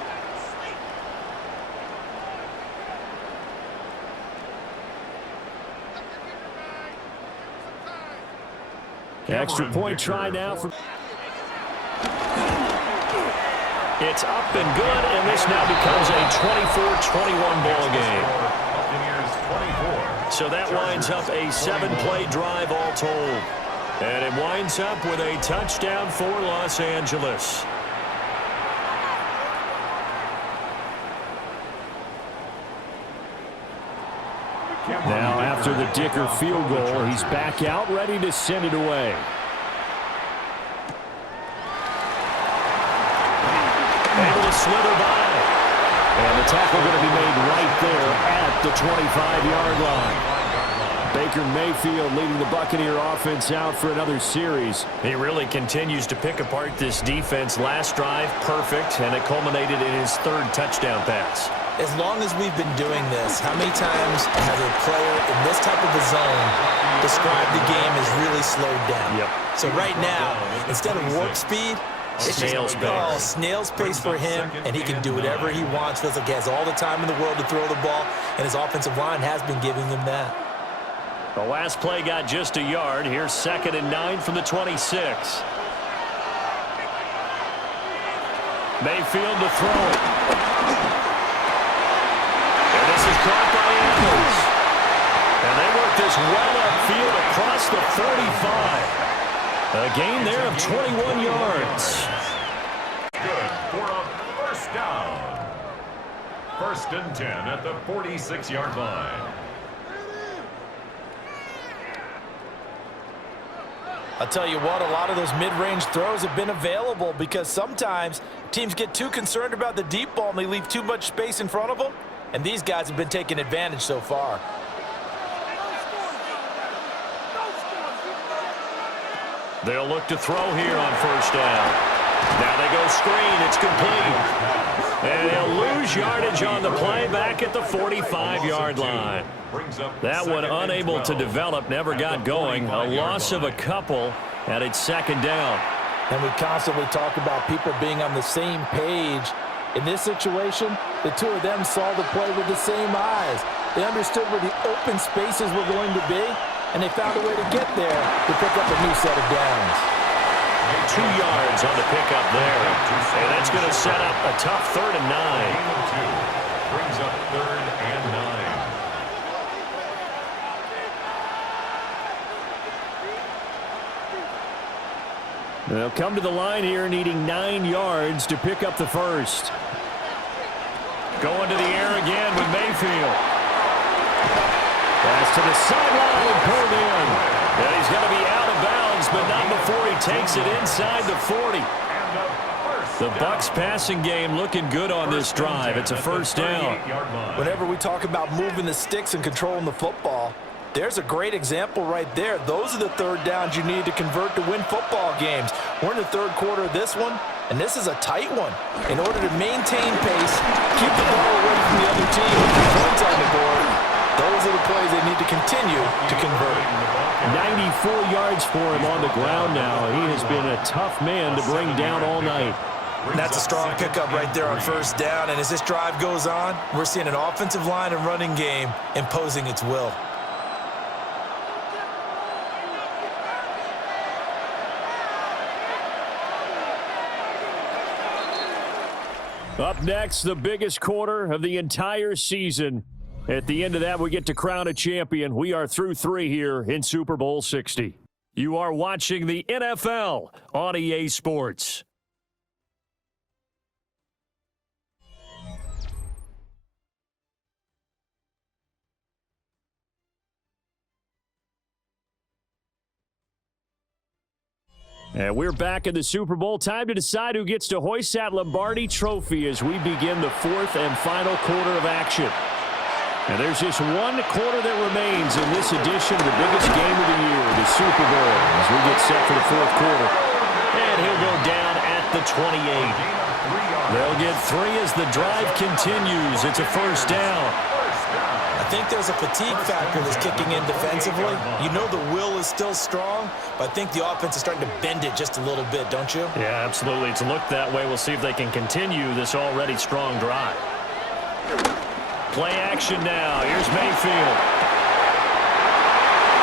Extra point try now. It's up and good, and this now becomes a 24-21 ball game. So that winds up a 7-play drive all told. And it winds up with a touchdown for Los Angeles. Now, after the Dicker field goal, he's back out, ready to send it away. Able to slither by. And the tackle going to be made right there at the 25-yard line. Baker Mayfield leading the Buccaneer offense out for another series. He really continues to pick apart this defense. Last drive, perfect, and it culminated in his 3rd touchdown pass. As long as we've been doing this, how many times has a player in this type of a zone described the game as really slowed down? Yep. So right now, instead of warp speed, it's snail's pace. Oh, snail's pace for him, and he can do whatever he wants. Feels like he has all the time in the world to throw the ball, and his offensive line has been giving him that. The last play got just a yard. Here's 2nd and 9 from the 26. Mayfield to throw it. And this is caught by Andrews. And they work this well upfield across the 45. A gain there of 21 yards. Good for a first down. First and 10 at the 46-yard line. I'll tell you what, a lot of those mid-range throws have been available because sometimes teams get too concerned about the deep ball and they leave too much space in front of them, and these guys have been taking advantage so far. They'll look to throw here on first down. Now they go screen. It's complete. And he'll lose yardage on the play back at the 45-yard line. That one unable to develop, never got going. A loss of a couple, and it's second down. And we constantly talk about people being on the same page. In this situation, the two of them saw the play with the same eyes. They understood where the open spaces were going to be, and they found a way to get there to pick up a new set of downs. 2 yards on the pickup there. And that's going to set up a tough 3rd and 9. Brings up 3rd and 9. They'll come to the line here needing 9 yards to pick up the first. Going to the air again with Mayfield. Pass to the sideline and pulled in. And he's going to be out of bounds, but not before he takes it inside the 40. The Bucs passing game looking good on this drive. It's a first down. Whenever we talk about moving the sticks and controlling the football, there's a great example right there. Those are the third downs you need to convert to win football games. We're in the third quarter of this one, and this is a tight one. In order to maintain pace, keep the ball away from the other team and keep points on the board, those are the plays they need to continue to convert. 94 yards for him on the ground now. He has been a tough man to bring down all night. That's a strong pickup right there on first down, and as this drive goes on, we're seeing an offensive line and running game imposing its will. Up next, the biggest quarter of the entire season. At the end of that, we get to crown a champion. We are through 3 here in Super Bowl 60. You are watching the NFL on EA Sports. And we're back in the Super Bowl. Time to decide who gets to hoist that Lombardi trophy as we begin the 4th and final quarter of action. And there's just 1 quarter that remains in this edition of the biggest game of the year, the Super Bowl, as we get set for the 4th quarter. And he'll go down at the 28. They'll get 3 as the drive continues. It's a first down. I think there's a fatigue factor that's kicking in defensively. You know the will is still strong, but I think the offense is starting to bend it just a little bit, don't you? Yeah, absolutely. It's looked that way. We'll see if they can continue this already strong drive. Play action now. Here's Mayfield.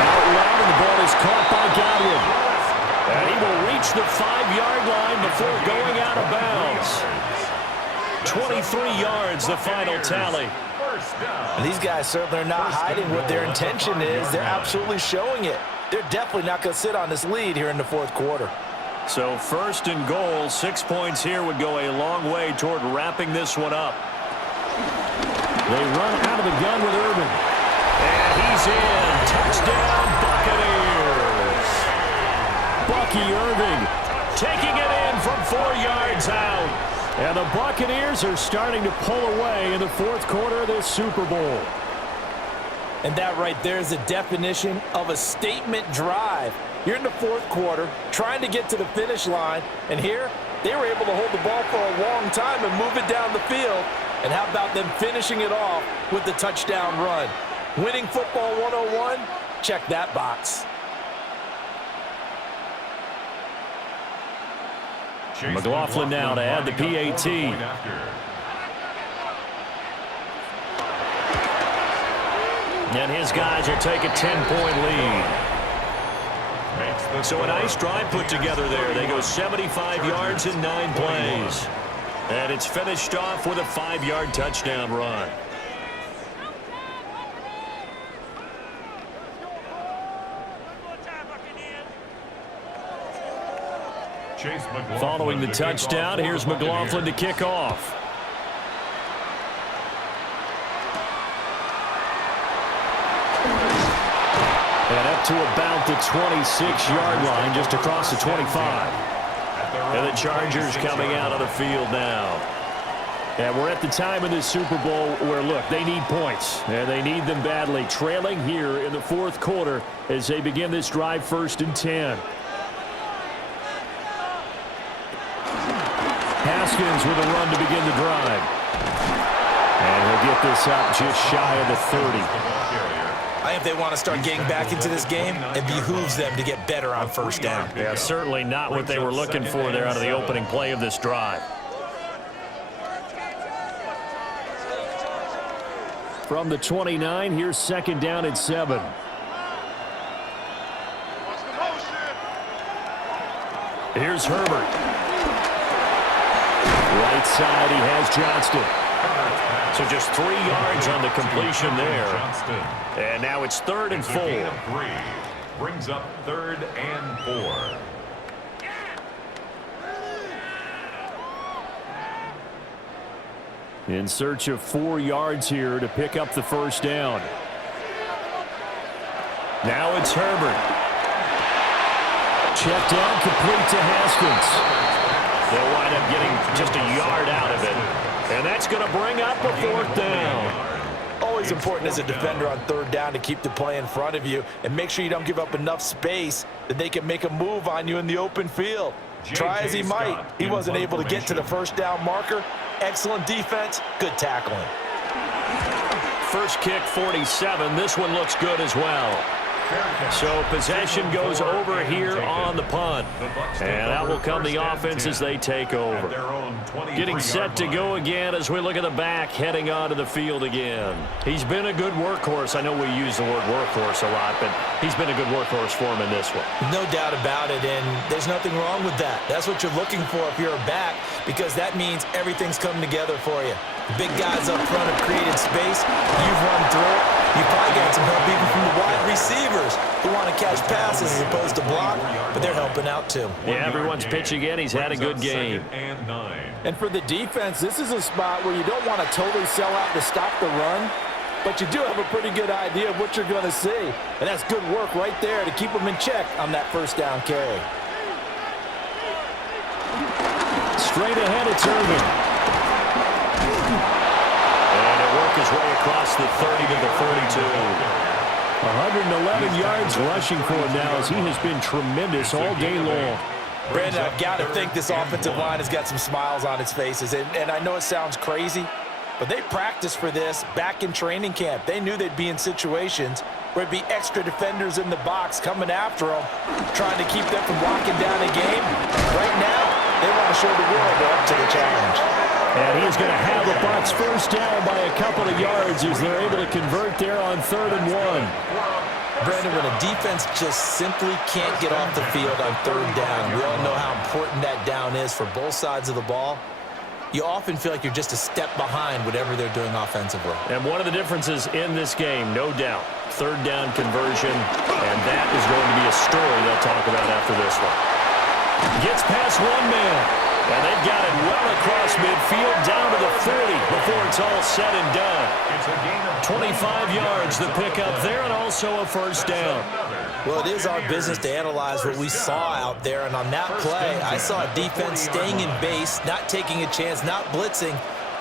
Out loud, and the ball is caught by Godwin. And he will reach the 5-yard line before going out of bounds. 23 yards, the final tally. And these guys certainly are not hiding what their intention is. They're absolutely showing it. They're definitely not going to sit on this lead here in the 4th quarter. So 1st and goal, 6 points here would go a long way toward wrapping this one up. They run out of the gun with Irvin. And he's in. Touchdown, Buccaneers. Bucky Irving taking it in from 4 yards out. And the Buccaneers are starting to pull away in the 4th quarter of this Super Bowl. And that right there is the definition of a statement drive. You're in the 4th quarter, trying to get to the finish line, and here they were able to hold the ball for a long time and move it down the field. And how about them finishing it off with the touchdown run? Winning football 101? Check that box. McLaughlin now to add the PAT. And his guys will take a 10-point lead. So a nice drive put together there. They go 75 yards in 9 plays. And it's finished off with a 5-yard touchdown run. Following the touchdown, here's McLaughlin to kick off. And up to about the 26-yard line, just across the 25. And the Chargers coming out on the field now. And we're at the time in this Super Bowl where, look, they need points. And they need them badly. Trailing here in the fourth quarter as they begin this drive, 1st and 10. Haskins with a run to begin the drive. And he'll get this up just shy of the 30. I think if they want to start getting back into this game, it behooves them to get better on 1st down. Yeah, certainly not what they were looking for there out of the opening play of this drive. From the 29, here's 2nd down and 7. Here's Herbert. Right side, he has Johnston. So just 3 yards on the completion there. And now it's 3rd and 4. Gain of 3. Brings up 3rd and 4. In search of 4 yards here to pick up the 1st down. Now it's Herbert. Check down, complete to Haskins. They'll wind up getting just a yard out of it. And that's going to bring up a 4th down. Always important as a defender on 3rd down to keep the play in front of you and make sure you don't give up enough space that they can make a move on you in the open field. Try as he might, he wasn't able to get to the 1st down marker. Excellent defense, good tackling. First kick, 47. This one looks good as well. So possession goes over here on the punt. And out will come the offense as they take over. Getting set to go again as we look at the back heading onto the field again. He's been a good workhorse. I know we use the word workhorse a lot, but he's been a good workhorse for him in this one. No doubt about it, and there's nothing wrong with that. That's what you're looking for if you're a back, because that means everything's coming together for you. The big guys up front have created space. You've run through it. You've probably got some help even from the wide receivers who want to catch passes as opposed to block, but they're helping out too. Yeah, everyone's pitching in. He's had a good game. And for the defense, this is a spot where you don't want to totally sell out to stop the run, but you do have a pretty good idea of what you're going to see. And that's good work right there to keep them in check on that 1st down carry. Straight ahead, it's Irvin. And it worked his way across the 30 to the 42. 111 yards rushing for him now as he has been tremendous all day long. Brandon, I've got to think this offensive line has got some smiles on its faces. And I know it sounds crazy, but they practiced for this back in training camp. They knew they'd be in situations where it'd be extra defenders in the box coming after them, trying to keep them from locking down a game. Right now, they want to show the world they're up to the challenge. And he's going to have the Bucs 1st down by a couple of yards as they're able to convert there on 3rd and 1. Brandon, when a defense just simply can't get off the field on 3rd down, we all know how important that down is for both sides of the ball. You often feel like you're just a step behind whatever they're doing offensively. And one of the differences in this game, no doubt, 3rd down conversion, and that is going to be a story they'll talk about after this one. Gets past one man, and they've got it well across midfield down to the 30 before it's all said and done. 25 yards the pickup there, and also a 1st down. Well, it is our business to analyze what we saw out there, and on that play, I saw a defense staying in base, not taking a chance, not blitzing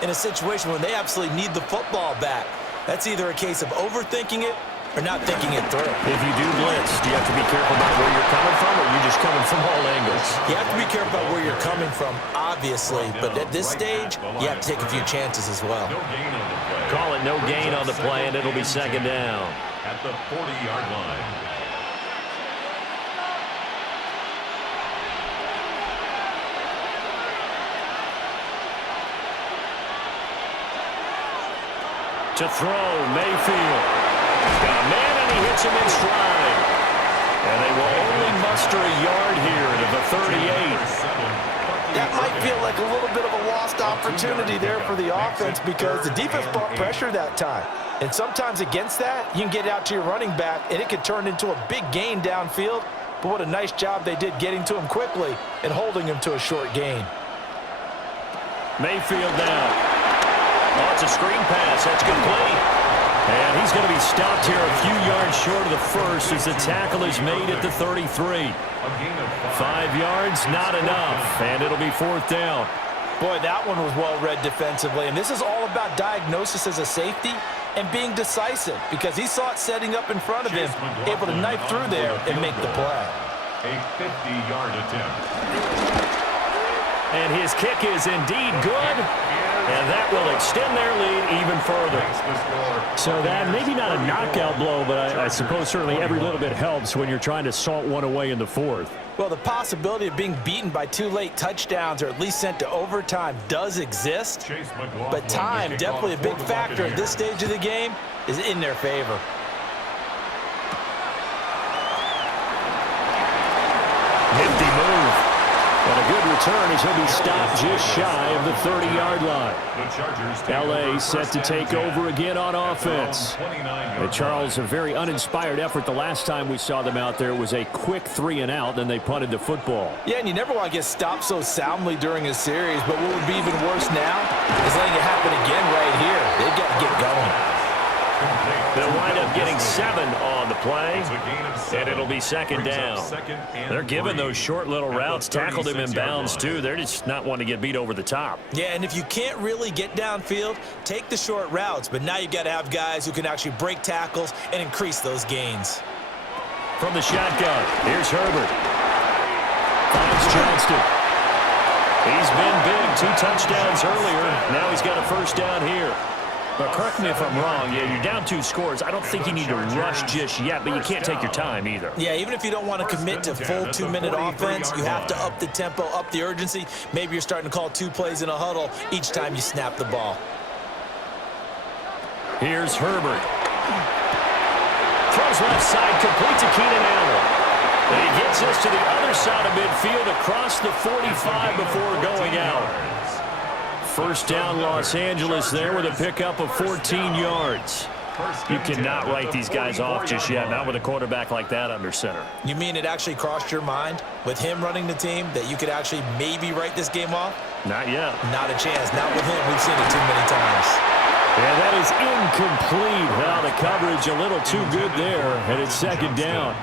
in a situation when they absolutely need the football back. That's either a case of overthinking it or not thinking it through. If you do blitz, do you have to be careful about where you're coming from, or are you just coming from all angles? You have to be careful about where you're coming from, obviously, but at this stage, you have to take a few chances as well. Call it no gain on the play, and it'll be 2nd down. At the 40-yard line. To throw, Mayfield. Got a man, and he hits him in stride. And they will only muster a yard here to the 38. That might feel like a little bit of a lost opportunity there for the offense because the defense brought pressure that time. And sometimes against that, you can get out to your running back, and it can turn into a big gain downfield. But what a nice job they did getting to him quickly and holding him to a short gain. Mayfield now. Oh, it's a screen pass. That's complete. And he's going to be stopped here a few yards short of the first as the tackle is made at the 33. 5 yards, not enough, and it'll be 4th down. Boy, that one was well read defensively, and this is all about diagnosis as a safety and being decisive because he saw it setting up in front of him, able to knife through there and make the play. A 50-yard attempt. And his kick is indeed good, and that will extend their lead even further. So that maybe not a knockout blow, but I suppose certainly every little bit helps when you're trying to salt one away in the 4th. Well, the possibility of being beaten by 2 late touchdowns or at least sent to overtime does exist, but time, definitely a big factor at this stage of the game, is in their favor. Nifty move. And a good return as he'll be stopped just shy of the 30-yard line. L.A. set to take over again on offense. And Charles, a very uninspired effort the last time we saw them out there. It was a quick 3-and-out, then they punted the football. Yeah, and you never want to get stopped so soundly during a series, but what would be even worse now is letting it happen again right here. They've got to get going. They'll wind up getting 7 on the play, and it'll be 2nd down. They're giving those short little routes, tackled him in bounds, too. They're just not wanting to get beat over the top. Yeah, and if you can't really get downfield, take the short routes, but now you've got to have guys who can actually break tackles and increase those gains. From the shotgun, here's Herbert. Finds Johnston. He's been big, 2 touchdowns earlier. Now he's got a 1st down here. But correct me if I'm wrong, yeah, you're down 2 scores. I don't think you need to rush just yet, but you can't take your time either. Yeah, even if you don't want to commit to full 2-minute offense, you have to up the tempo, up the urgency. Maybe you're starting to call 2 plays in a huddle each time you snap the ball. Here's Herbert. Throws left side, complete to Keenan Allen. And he gets this to the other side of midfield across the 45 before going out. 1st down Los Angeles there with a pickup of 14 yards. You cannot write these guys off just yet, not with a quarterback like that under center. You mean it actually crossed your mind with him running the team that you could actually maybe write this game off? Not yet. Not a chance. Not with him. We've seen it too many times. Yeah, that is incomplete. Well, the coverage a little too good there, and it's 2nd down.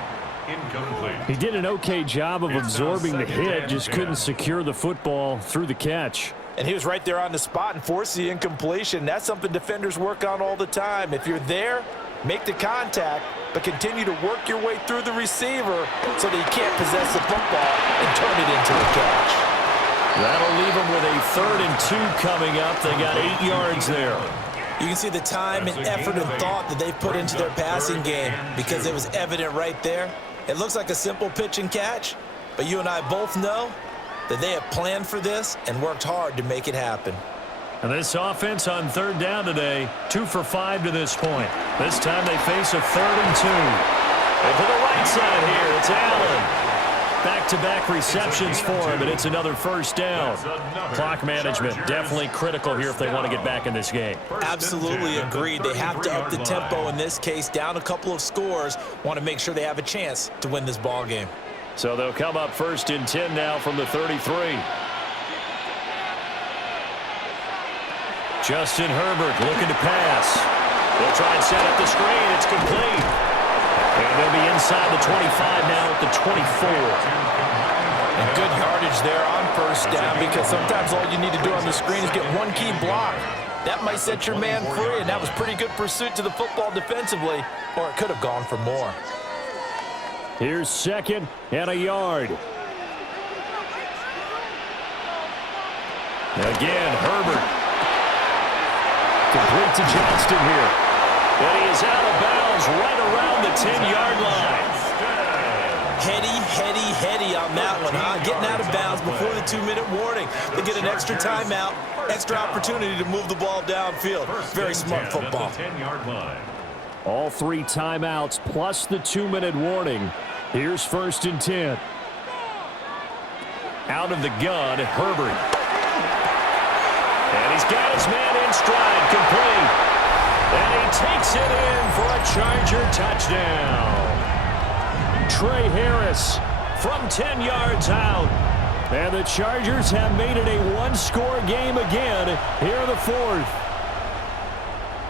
Incomplete. He did an okay job of absorbing the hit, just couldn't secure the football through the catch. And he was right there on the spot and forced the incompletion. That's something defenders work on all the time. If you're there, make the contact, but continue to work your way through the receiver so that you can't possess the football and turn it into a catch. That'll leave them with a 3rd and 2 coming up. They got 8 yards there. You can see the time and effort and thought that they've put into their passing game because it was evident right there. It looks like a simple pitch and catch, but you and I both know that they have planned for this and worked hard to make it happen. And this offense on 3rd down today, 2 for 5 to this point. This time they face a 3rd and 2. And to the right side here, it's Allen. Back-to-back receptions for him, and it's another 1st down. Clock management definitely critical here if they want to get back in this game. Absolutely agreed. They have to up the tempo in this case, down a couple of scores. Want to make sure they have a chance to win this ball game. So they'll come up 1st and 10 now from the 33. Justin Herbert looking to pass. They'll try and set up the screen. It's complete. And they'll be inside the 25 now at the 24. And good yardage there on 1st down because sometimes all you need to do on the screen is get 1 key block. That might set your man free, and that was pretty good pursuit to the football defensively, or it could have gone for more. Here's 2nd and a yard. Again, Herbert. Complete to Johnston here. And he is out of bounds right around the 10-yard line. Heady on that one, huh? Getting out of bounds before the 2-minute warning. They get an extra timeout, extra opportunity to move the ball downfield. Very smart football. All 3 timeouts plus the 2-minute warning. Here's 1st and 10. Out of the gun, Herbert. And he's got his man in stride, complete. And he takes it in for a Charger touchdown. Trey Harris from 10 yards out. And the Chargers have made it a 1-score game again here in the 4th.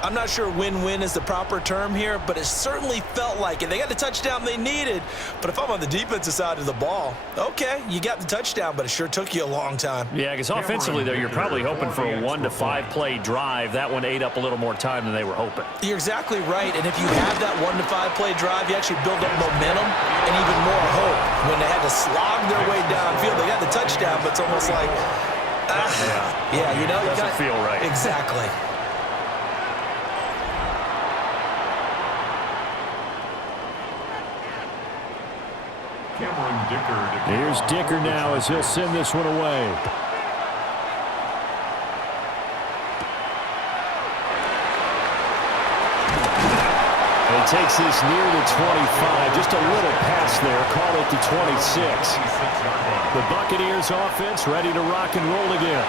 I'm not sure win-win is the proper term here, but it certainly felt like it. They got the touchdown they needed, but if I'm on the defensive side of the ball, okay, you got the touchdown, but it sure took you a long time. Yeah, because offensively there, you're probably hoping for a 1 to 5 play drive. That one ate up a little more time than they were hoping. You're exactly right, and if you have that 1 to 5 play drive, you actually build up momentum and even more hope. When they had to slog their way downfield, they got the touchdown, but it's almost like, yeah, you know, you doesn't feel right. Exactly. Here's Dicker now as he'll send this one away. And he takes this near the 25. Just a little pass there. Call it the 26. The Buccaneers offense ready to rock and roll again.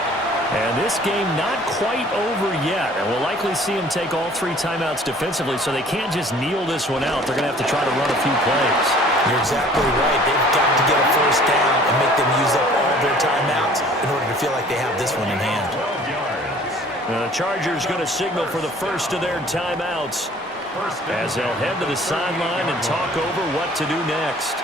And this game not quite over yet. And we'll likely see them take all 3 timeouts defensively, so they can't just kneel this one out. They're going to have to try to run a few plays. You're exactly right. They've got to get a first down and make them use up all their timeouts in order to feel like they have this one in hand. The Chargers going to signal for the first of their timeouts as they'll head to the sideline and talk over what to do next.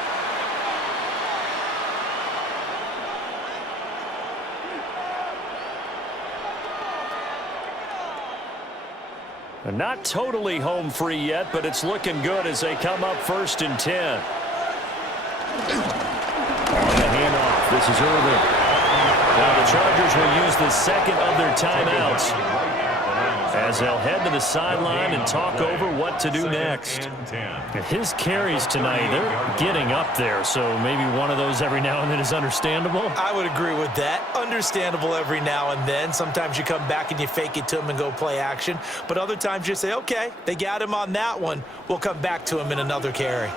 Not totally home free yet, but it's looking good as they come up 1st and 10. On the handoff, this is Irvin. Now the Chargers will use the second of their timeouts as they'll head to the sideline and talk over what to do next. His carries tonight, they're getting up there, so maybe one of those every now and then is understandable. I would agree with that. Understandable every now and then. Sometimes you come back and you fake it to him and go play action, but other times you say, okay, they got him on that one. We'll come back to him in another carry.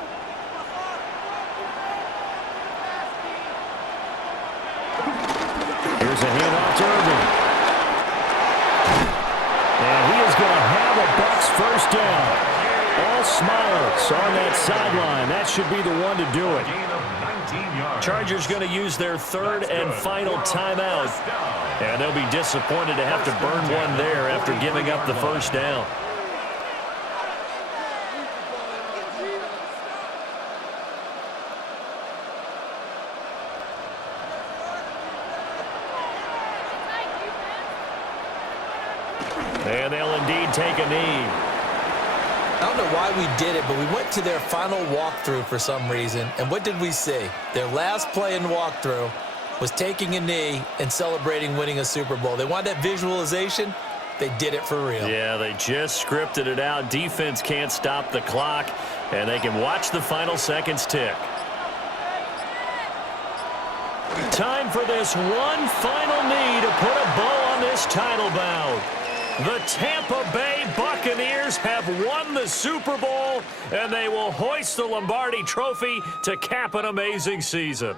Here's a handoff to Irvin. And he is going to have a Bucs first down. All smiles on that sideline. That should be the one to do it. Chargers going to use their 3rd and final timeout. And they'll be disappointed to have to burn one there after giving up the first down. And they'll indeed take a knee. I don't know why we did it, but we went to their final walkthrough for some reason. And what did we see? Their last play in walkthrough was taking a knee and celebrating winning a Super Bowl. They wanted that visualization. They did it for real. Yeah, they just scripted it out. Defense can't stop the clock, and they can watch the final seconds tick. Time for this one final knee to put a bow on this title bout. The Tampa Bay Buccaneers have won the Super Bowl, and they will hoist the Lombardi Trophy to cap an amazing season.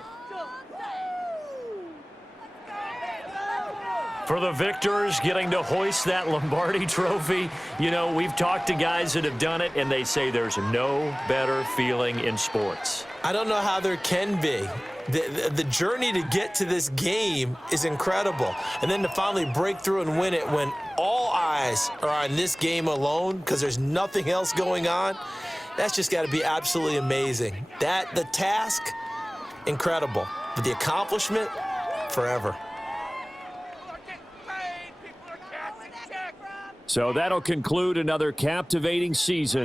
For the victors getting to hoist that Lombardi Trophy, you know, we've talked to guys that have done it, and they say there's no better feeling in sports. I don't know how there can be. The journey to get to this game is incredible. And then to finally break through and win it when all eyes are on this game alone because there's nothing else going on, that's just got to be absolutely amazing. The task, incredible. But the accomplishment, forever. So that'll conclude another captivating season.